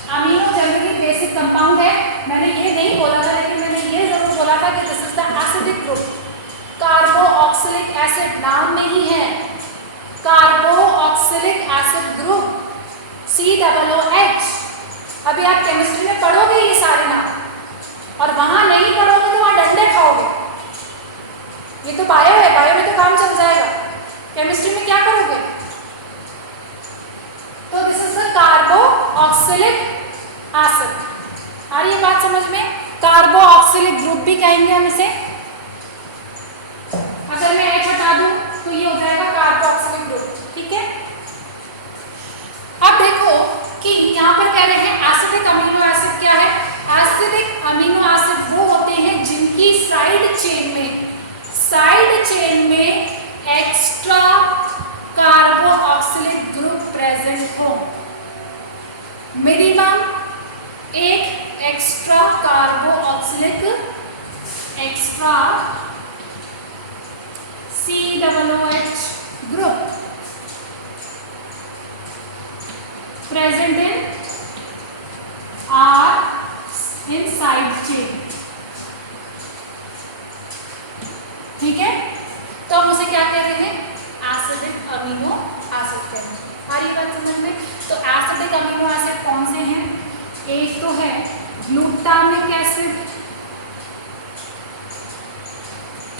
Amino generally basic compound है, मैंने ये नहीं बोला था, लेकिन मैंने ये जरूर बोला था कि this is the acidic group. Carboxylic acid नाम नहीं है, कार्बोक्सिलिक एसिड ग्रुप COOH। अभी आप केमिस्ट्री में पढ़ोगे ये सारे नाम, और वहां नहीं पढ़ोगे तो वहां डंडे खाओगे। ये तो बायो है, बायो में तो काम चल जाएगा, केमिस्ट्री में क्या करोगे। तो this is the carboxylic acid. आ रही है बात समझ में, कार्बोक्सिलिक ग्रुप भी कहेंगे हम इसे। अगर मैं H हटा दूं तो ये हो जाएगा कार्बोक्सिलिक ग्रुप, ठीक है। अब देखो कि यहाँ पर कह रहे हैं एसिडिक अमीनो एसिड क्या है। एसिडिक अमीनो एसिड वो होते हैं जिनकी साइड चेन में एक्स्ट्रा कार्बोक्सिलिक ग्रुप प्रेजेंट हो। मिनिमम एक extra carboxylic, extra COOH group present in side chain, ठीक है। तो हम उसे क्या कह रहे हैं, एसिडिक अमीनो एसिड कह रहे हैं। हमारी बात समझ में। तो एसिडिक अमीनो एसिड कौन से हैं, एक तो है ग्लूटामिक एसिड,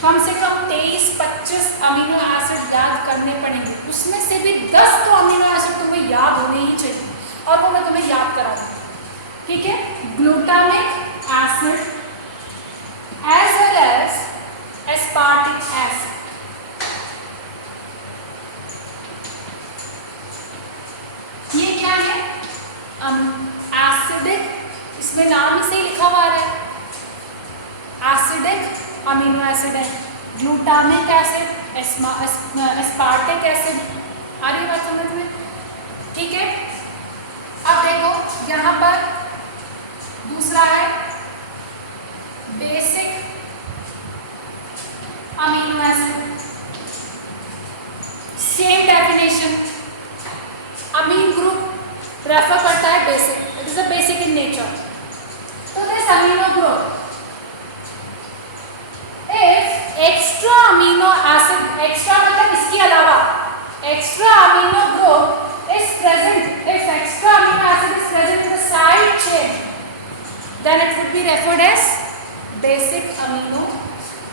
कम से कम 23-25 अमीनो एसिड याद करने पड़ेंगे, उसमें से भी 10 तो अमीनो एसिड तुम्हें याद होने ही चाहिए, और वो मैं तुम्हें याद करा दूँ, ठीक है। Glutamic acid as well as aspartic acid. ये क्या है, एसिडिक, इसमें नाम ही से लिखा हुआ है, एसिडिक अमीनो एसिड है। Glutamic acid, aspartic acid. आ रही बात समझ में, ठीक है। अब देखो यहाँ पर दूसरा है basic amino acid. Same definition, amine group refer करता है basic, it is a basic in nature. तो this amino group if extra amino acid, extra मतलब इसके अलावा, extra amino group is present, if extra amino acid is present in the side chain, then it would be referred as basic amino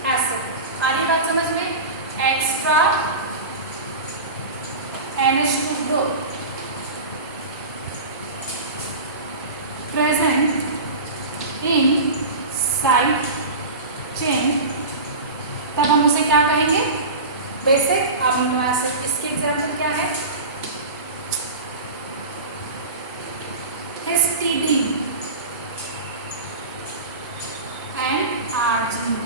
acid। आगे बात समझ में, extra NH2 group present in side chain, तब हम उसे क्या कहेंगे, basic amino acid. इसके एग्जाम्पल क्या है, histidine and arginine.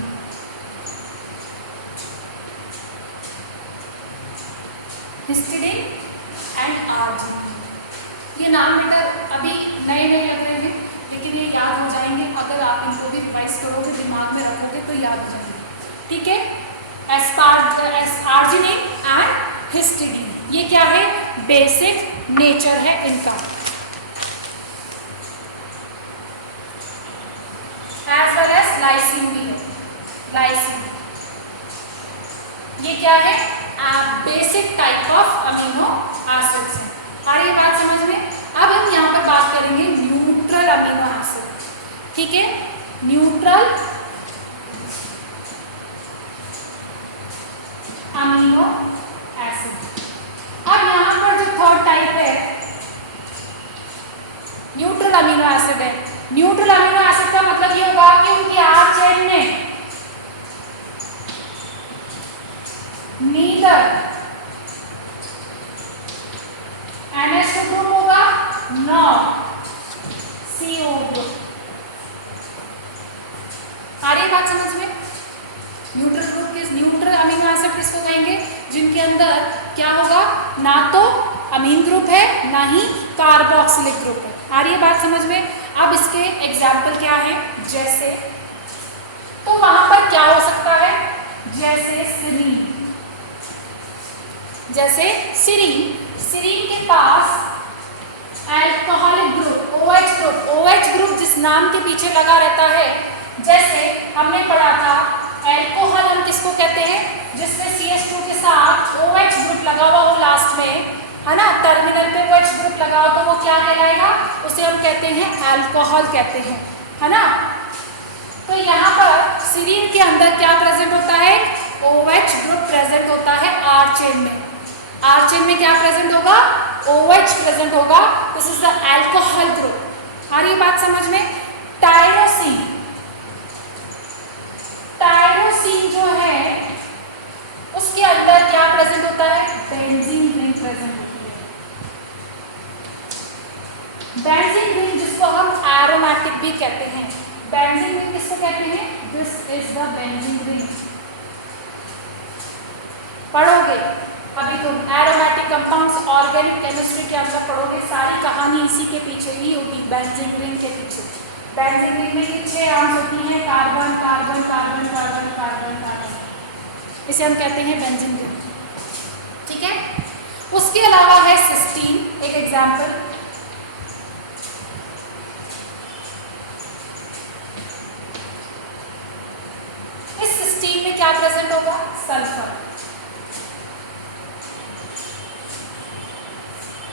Histidine and arginine, ये नाम बेटा अभी नए नए लग रहे हैं, लेकिन ये याद हो जाएंगे अगर आप इनको भी रिवाइज करोगे, दिमाग में रखोगे तो याद हो जाएंगे, ठीक है। आर्जिनिन एंड हिस्टीडीन, ये क्या है, बेसिक नेचर है इनका। एज वेल एज लाइसिन भी है, लाइसिन। ये क्या है? Basic type of amino acids है। आ रही है बात समझ में? अब हम यहाँ पर बात करेंगे न्यूट्रल अमीनो एसिड। ठीक है, न्यूट्रल अमीनो एसिड। अब यहाँ पर जो थर्ड टाइप है न्यूट्रल अमीनो एसिड है। न्यूट्रल अमीनो एसिड का मतलब ये होगा कि उनकी आर चेन में नीदर NH2 ग्रुप होगा नॉर CO ग्रुप। आ रही है बात समझ में? न्यूट्रल ग्रुप किस न्यूट्रल अमीनो एसिड किसको कहेंगे? जिनके अंदर क्या होगा? ना तो अमीन ग्रुप है ना ही कार्बोक्सिलिक ग्रुप है। आ रही है बात समझ में? अब इसके एग्जाम्पल क्या है? जैसे तो वहां पर क्या हो सकता है? जैसे सीरीन, जैसे सीरीन के पास alcoholic group OH group, OH group जिस नाम के पीछे लगा रहता है। जैसे हमने पढ़ा था अल्कोहल हम किसको कहते हैं? जिसमें CH2 के साथ OH ग्रुप लगा हुआ हो लास्ट में, है ना, टर्मिनल पे OH ग्रुप लगा हो तो वो क्या कहलाएगा? उसे हम कहते हैं अल्कोहल कहते हैं, है ना। तो यहाँ पर सीरीन के अंदर क्या प्रेजेंट होता है? OH ग्रुप प्रेजेंट होता है आर चेन में। आर चेन में क्या प्रेजेंट होगा? OH प्रेजेंट होगा। This is the alcohol group. आ रही बात समझ में? टायरोसिन, टायरोसिन जो है उसके अंदर क्या प्रेजेंट होता है? बेंजीन रिंग प्रेजेंट होती है। बेंजीन रिंग जिसको हम एरोमेटिक भी कहते हैं। बेंजीन रिंग किसको कहते हैं? This is the benzene ring. पढ़ोगे अभी तुम एरोमेटिक कंपाउंड्स ऑर्गेनिक केमिस्ट्री के अंदर पढ़ोगे, सारी कहानी इसी के पीछे ही होगी, बेंजीन रिंग के पीछे। बेंजीन रिंग में 6 आर्म्स होती हैं, carbon carbon carbon carbon carbon carbon, इसे हम कहते हैं बेंजीन रिंग। ठीक है, उसके अलावा है सिस्टीन, एक एग्जांपल। इस सिस्टीन में क्या प्रेजेंट होगा? सल्फर।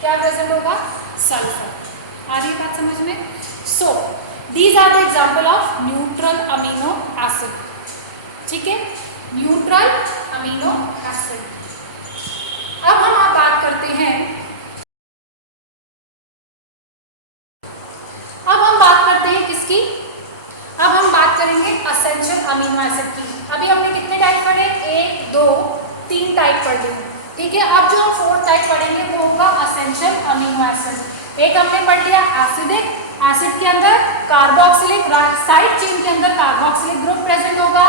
क्या प्रेजेंट होगा? सल्फर। आ रही बात समझ में? So these are the example of neutral amino acid. ठीक है, न्यूट्रल अमीनो एसिड। अब हम बात करते हैं, अब हम बात करते हैं किसकी? अब हम बात करेंगे असेंशियल अमीनो एसिड की। अभी हमने कितने टाइप पढ़े? 1 2 3 टाइप पढ़ लिए। ठीक है, अब जो हम 4th टाइप पढ़ेंगे वो होगा असेंशियल अमीनो एसिड। एक हमने पढ़ लिया एसिडिक, एसिड के अंदर कार्बोक्सिलिक, साइड चेन के अंदर कार्बोक्सिलिक ग्रुप प्रेजेंट होगा।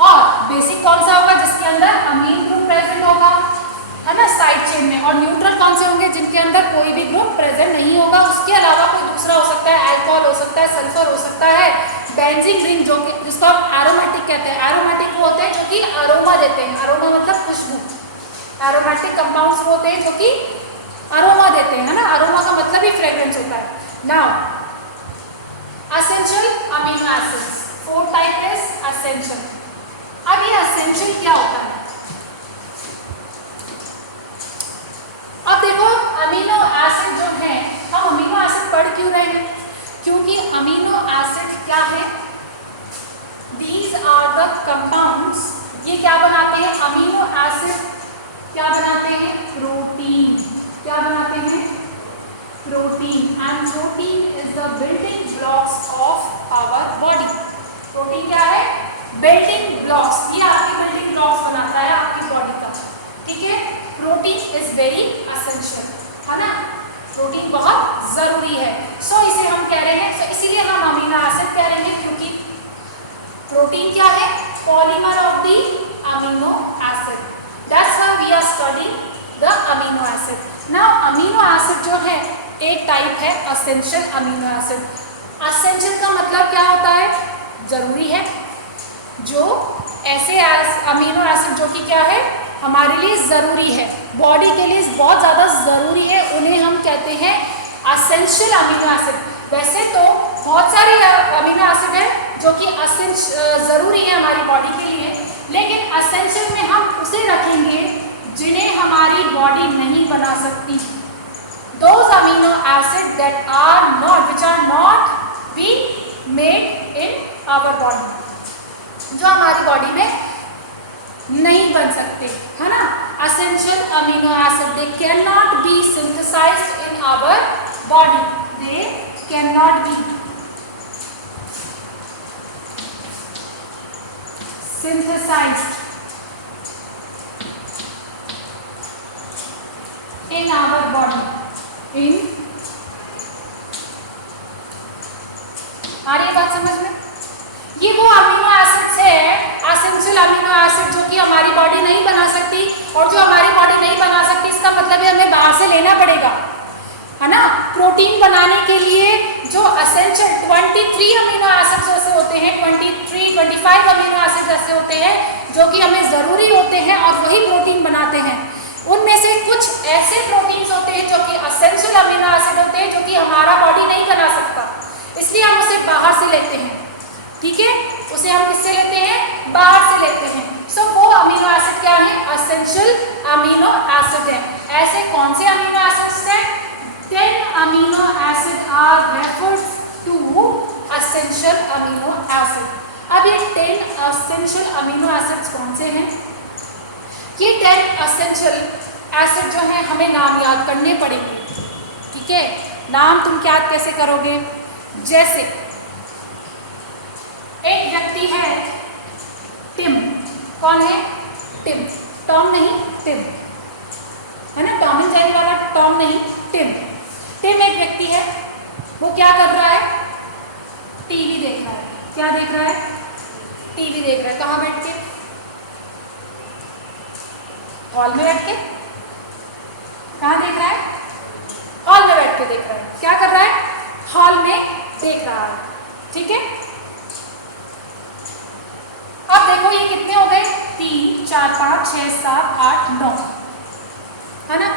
और बेसिक कौन सा होगा? जिसके अंदर अमीन ग्रुप प्रेजेंट होगा, है ना, साइड चेन में। और न्यूट्रल कौन से होंगे? जिनके अंदर कोई भी ग्रुप प्रेजेंट नहीं होगा, उसके अलावा कोई दूसरा हो सकता है, अल्कोहल हो सकता है, सल्फर हो सकता है, बेंजीन रिंग जो कि जिसको हम एरोमेटिक कहते हैं। एरोमेटिक वो होते हैं जो कि अरोमा देते हैं। अरोमा मतलब खुशबू। एरोमेटिक कंपाउंड्स वो होते हैं जो कि अरोमा देते हैं, है ना। अरोमा का मतलब ही फ्रेग्रेंस होता है। Now essential amino acids, 4 type is essential. अब ये असेंशियल क्या होता है? अब देखो अमीनो एसिड जो है, हम अमीनो एसिड पढ़ क्यों रहे हैं? क्योंकि अमीनो एसिड क्या है? दीज आर द कंपाउंड्स, ये क्या बनाते हैं? अमीनो एसिड क्या बनाते हैं? प्रोटीन। क्या बनाते हैं? Protein. And protein is the building blocks of our body. Protein क्या है? Building blocks. ये आपकी बिल्डिंग ब्लॉक्स बनाता है आपकी बॉडी का। ठीक है, प्रोटीन इज वेरी असेंशियल, है ना। प्रोटीन बहुत जरूरी है। सो इसे हम कह रहे हैं, so इसीलिए हम अमीनो एसिड कह रहे हैं, क्योंकि प्रोटीन क्या है? Polymer of the amino acid. That's why we are studying the amino acid. Now amino acid जो है एक टाइप है essential amino acid. Essential का मतलब क्या होता है? जरूरी है। जो ऐसे अमीनो एसिड जो कि क्या है? हमारे लिए जरूरी है, बॉडी के लिए बहुत ज्यादा जरूरी है, उन्हें हम कहते हैं essential amino acid। वैसे तो बहुत सारे अमीनो एसिड है जो कि ज़रूरी है हमारी बॉडी के लिए, लेकिन असेंशियल में हम उसे रखेंगे जिन्हें हमारी बॉडी नहीं बना सकती। Those amino acids that are not, which are not be made in our body, जो हमारी बॉडी में नहीं बन सकते, है ना। Essential amino acid, they cannot be synthesized in our body, they cannot be synthesized in our body, in, आ रही है बात समझ में? ये वो अमीनो एसिड्स है, एसेंशियल अमीनो एसिड, जो कि हमारी बॉडी नहीं बना सकती, और जो हमारी बॉडी नहीं बना सकती इसका मतलब है हमें बाहर से लेना पड़ेगा, है ना। प्रोटीन बनाने के लिए जो एसेंशियल 23 अमीनो एसिड्स ऐसे होते हैं, 25 अमीनो एसिड्स ऐसे होते हैं जो कि हमें ज़रूरी होते हैं और वही प्रोटीन बनाते हैं। उनमें से कुछ ऐसे प्रोटीन्स होते हैं जो कि एसेंशियल अमीनो एसिड होते हैं, जो कि हमारा बॉडी नहीं बना सकता, इसलिए हम उसे बाहर से लेते हैं, ठीक है। उसे हम किससे लेते हैं? बाहर से लेते हैं। सो वो अमीनो एसिड क्या है? एसेंशियल अमीनो एसिड है। ऐसे कौन से अमीनो एसिड्स हैं? 10 amino acid are referred to essential amino acid. अब ये 10 एसेंशियल अमीनो एसिड्स कौन से हैं? ये 10 एसेंशियल एसिड जो हैं हमें नाम याद करने पड़ेंगे, ठीक है। नाम तुम याद कैसे करोगे? जैसे एक व्यक्ति है टिम, कौन है? टिम, टॉम नहीं, टिम, है ना। टॉम एंड जेरी वाला टॉम नहीं, टिम। टिम एक व्यक्ति है, वो क्या कर रहा है? टीवी देख रहा है। क्या देख रहा है? टीवी देख रहा है। कहाँ बैठ के? हॉल में बैठ के। कहाँ देख रहा है? हॉल में बैठ के देख रहा है। क्या कर रहा है? हॉल में देख रहा है, ठीक है। अब देखो ये कितने हो गए? 3, 4, 5, 6, 7, 8, 9, है ना।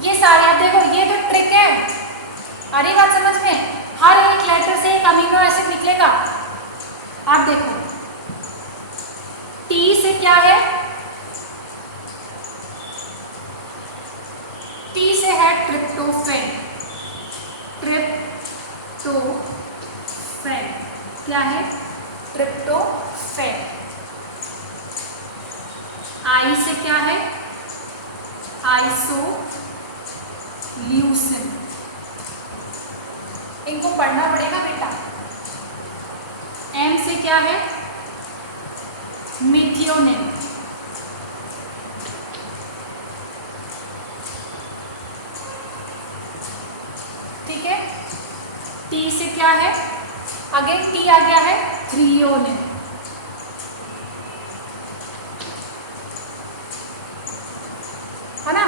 ये सारे, अब देखो ये तो ट्रिक है, अरे बात समझ में। हर एक लेटर से एक अमीनो एसिड निकलेगा। आप देखो टी से क्या है? टी से है ट्रिप्टोफैन। ट्रिप्टोफैन क्या है? ट्रिप्टोफैन। आई से क्या है? आइसोल्यूसिन। इनको पढ़ना पड़ेगा बेटा। एम से क्या है? मिथियोनिन। ठीक है। टी से क्या है? अगेन टी आ गया है, थ्रियोनिन। है ना।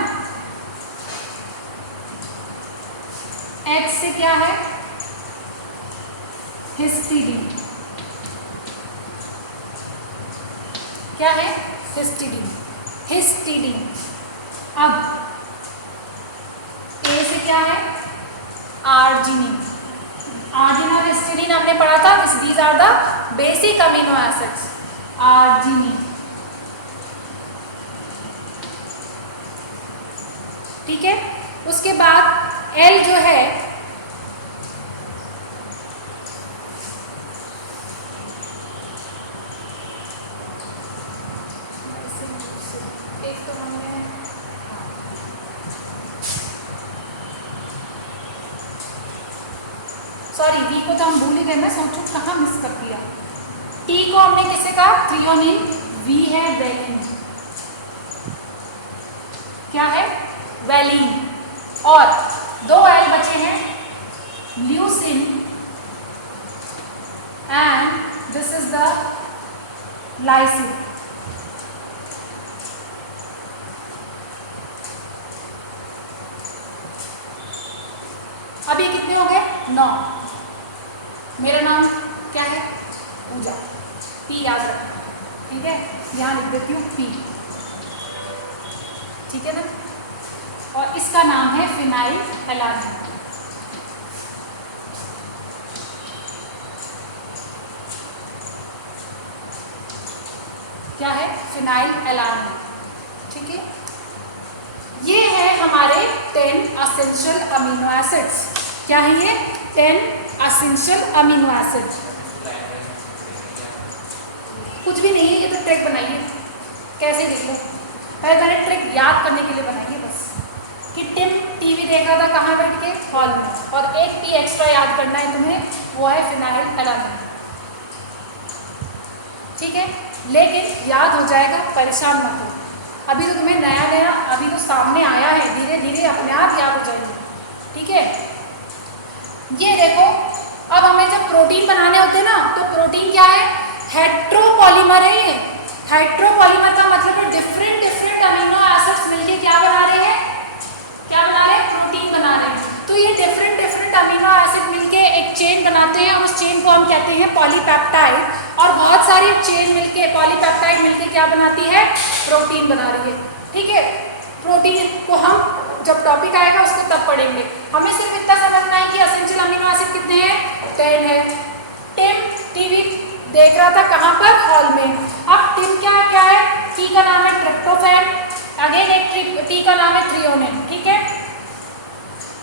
एच से क्या है? हिस्टीडीन। क्या है? हिस्टीडीन। हिस्टीडीन। अब ए से क्या है? आर्जिनिन। आर्जिनिन और हिस्टीडीन हमने पढ़ा था। These are the basic amino acids. Arginine, ठीक है। उसके बाद एल जो है, एक तो हमने सॉरी वी को तो हम भूल ही गए, मैं सोचूं कहाँ मिस कर दिया। टी को हमने किससे कहा? थ्रियोनिन। वी है वेलिन। क्या है? वेलिन। और दो एल बचे हैं, leucine and this is the lysine. अब ये कितने हो गए? 9। मेरा नाम क्या है? पूजा। पी याद रखना, ठीक है। यहाँ लिख देती हूँ पी, ठीक है ना। और इसका नाम है फिनाइल एलानिन। क्या है, फिनाइल एलानिन। ठीक है, ये है हमारे 10 एसेंशियल अमीनो एसिड्स। क्या है ये? 10 एसेंशियल अमीनो एसिड्स। कुछ भी नहीं है, ये तो ट्रिक बनाई है, कैसे देख लो। पहले मैंने ट्रिक याद करने के लिए बनाई है बस, कि टिम टीवी देख रहा था कहाँ बैठ के, हॉल में, और एक पी एक्स्ट्रा याद करना है तुम्हें, वो है फिनाइल एलानिन। ठीक है, लेकिन याद हो जाएगा, परेशान मत हो। अभी तो तुम्हें नया नया अभी तो सामने आया है, धीरे धीरे अपने आप याद हो जाएंगे। ठीक है, ये देखो, अब हमें जब प्रोटीन बनाने होते हैं ना, तो प्रोटीन क्या है, हेट्रोपॉलीमर है ये। हेट्रोपॉलीमर का मतलब है डिफरेंट डिफरेंट अमीनो एसिड्स मिलके क्या बना रहे हैं, क्या बना रहे हैं, प्रोटीन बना रहे हैं। तो ये डिफरेंट डिफरेंट अमीनो एसिड मिलके एक चेन बनाते हैं, और उस चेन को हम कहते हैं पॉलीपेप्टाइड। और बहुत सारी चेन मिलके, पॉलीपेप्टाइड मिलके क्या बनाती है, प्रोटीन बना रही है। ठीक है, प्रोटीन को हम जब टॉपिक आएगा उसको तब पढ़ेंगे। हमें सिर्फ इतना समझना है कि एसेंशियल अमीनो एसिड कितने हैं, 10 है। टिम टीवी देख रहा था कहाँ पर, हॉल में। अब टिम क्या है, टी का नाम है ट्रिप्टोफैन, अगेन एक टी का नाम है थ्रियोनिन। ठीक है,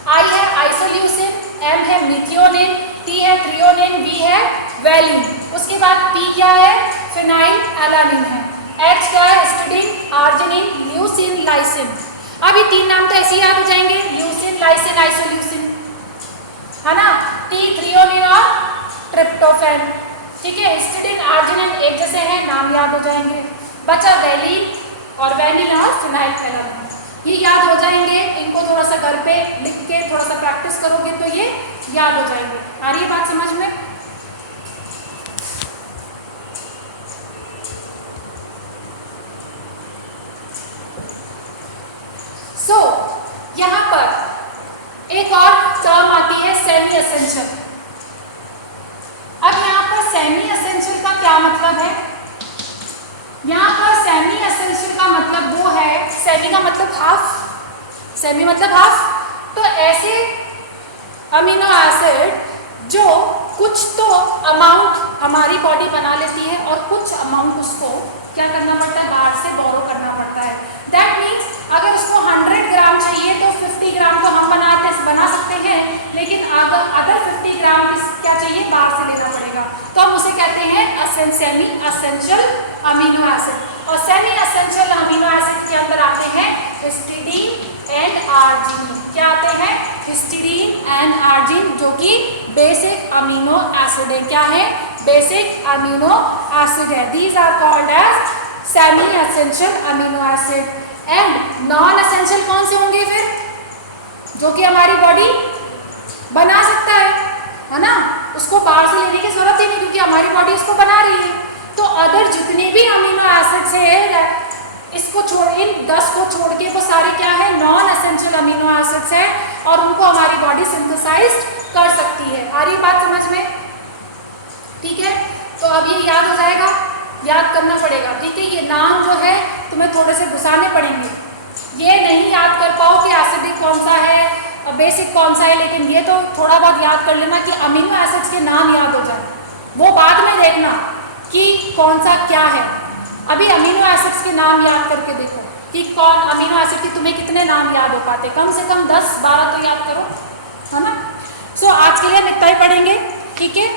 आई है आइसोल्यूसिन, एम है मिथियोनिन, टी है थ्रियोनिन, वी है वैलिन। उसके बाद पी क्या है, फिनाइल एलानिन है। एच क्या है, हिस्टिडीन, आर्जिनिन, ल्यूसिन, लाइसिन। अब ये 3 नाम तो ऐसे ही याद हो जाएंगे, ल्यूसिन, लाइसिन, आइसोल्यूसिन, है ना। टी थ्रियोनिन और ट्रिप्टोफैन। ठीक है, हिस्टिडीन आर्जिनिन एक जैसे हैं, नाम याद हो जाएंगे। बचा वैलिन और वैनिल और फिनाइल एलानिन, ये याद हो जाएंगे। इनको थोड़ा सा घर पे लिख के थोड़ा सा प्रैक्टिस करोगे तो ये याद हो जाएंगे। आ रही है बात समझ में? सो यहाँ पर एक और टर्म आती है सेमी एसेंशियल। अब यहाँ पर सेमी एसेंशियल का क्या मतलब है, यहाँ पर सेमी एसेंशियल का मतलब वो है, सेमी का मतलब हाफ, सेमी मतलब हाफ। तो ऐसे अमीनो एसिड जो कुछ तो अमाउंट हमारी बॉडी बना लेती है और कुछ अमाउंट उसको क्या करना पड़ता है, बाहर से बोरो करना पड़ता है। दैट मीन्स अगर उसको 100 ग्राम चाहिए तो 50 ग्राम तो हम बना सकते हैं, लेकिन अगर 50 ग्राम क्या चाहिए, बाहर से लेना पड़ेगा। तो हम उसे कहते हैं सेमी एसेंशियल अमीनो एसिड। और सेमी एसेंशियल अमीनो एसिड के अंदर आते हैं हिस्टिडीन एंड आर्जिनिन। क्या आते हैं, हिस्टिडीन एंड आर्जिनिन, जो कि बेसिक अमीनो एसिड है। क्या है, बेसिक अमीनो एसिड है। These are called as semi essential amino acid. And non essential कौन से होंगे फिर, जो कि हमारी बॉडी बना सकता है ना, उसको बाहर से लेने की जरूरत ही नहीं क्योंकि हमारी बॉडी उसको बना रही है। तो अदर जितने भी अमीनो एसिड्स है, इसको छोड़, इन 10 को छोड़ के वो सारे क्या है, नॉन एसेंशियल अमीनो एसिड्स है, और उनको हमारी बॉडी सिंथेसाइज कर सकती है। आ रही बात समझ में? ठीक है, तो अब ये याद हो जाएगा, याद करना पड़ेगा। ठीक है, ये नाम जो है तुम्हें थोड़े से घुसाने पड़ेंगे, ये नहीं याद कर पाओ कि एसिडिक कौन सा है और बेसिक कौन सा है, लेकिन ये तो थोड़ा बहुत याद कर लेना कि अमीनो एसिड्स के नाम याद हो जाए। वो बाद में देखना कि कौन सा क्या है। अभी अमीनो एसिड्स के नाम याद करके देखो कि कौन अमीनो एसिड के तुम्हें कितने नाम याद हो पाते, कम से कम 10-12 तो याद करो, है ना। सो आज के लिए हम इतना ही पढ़ेंगे। ठीक है,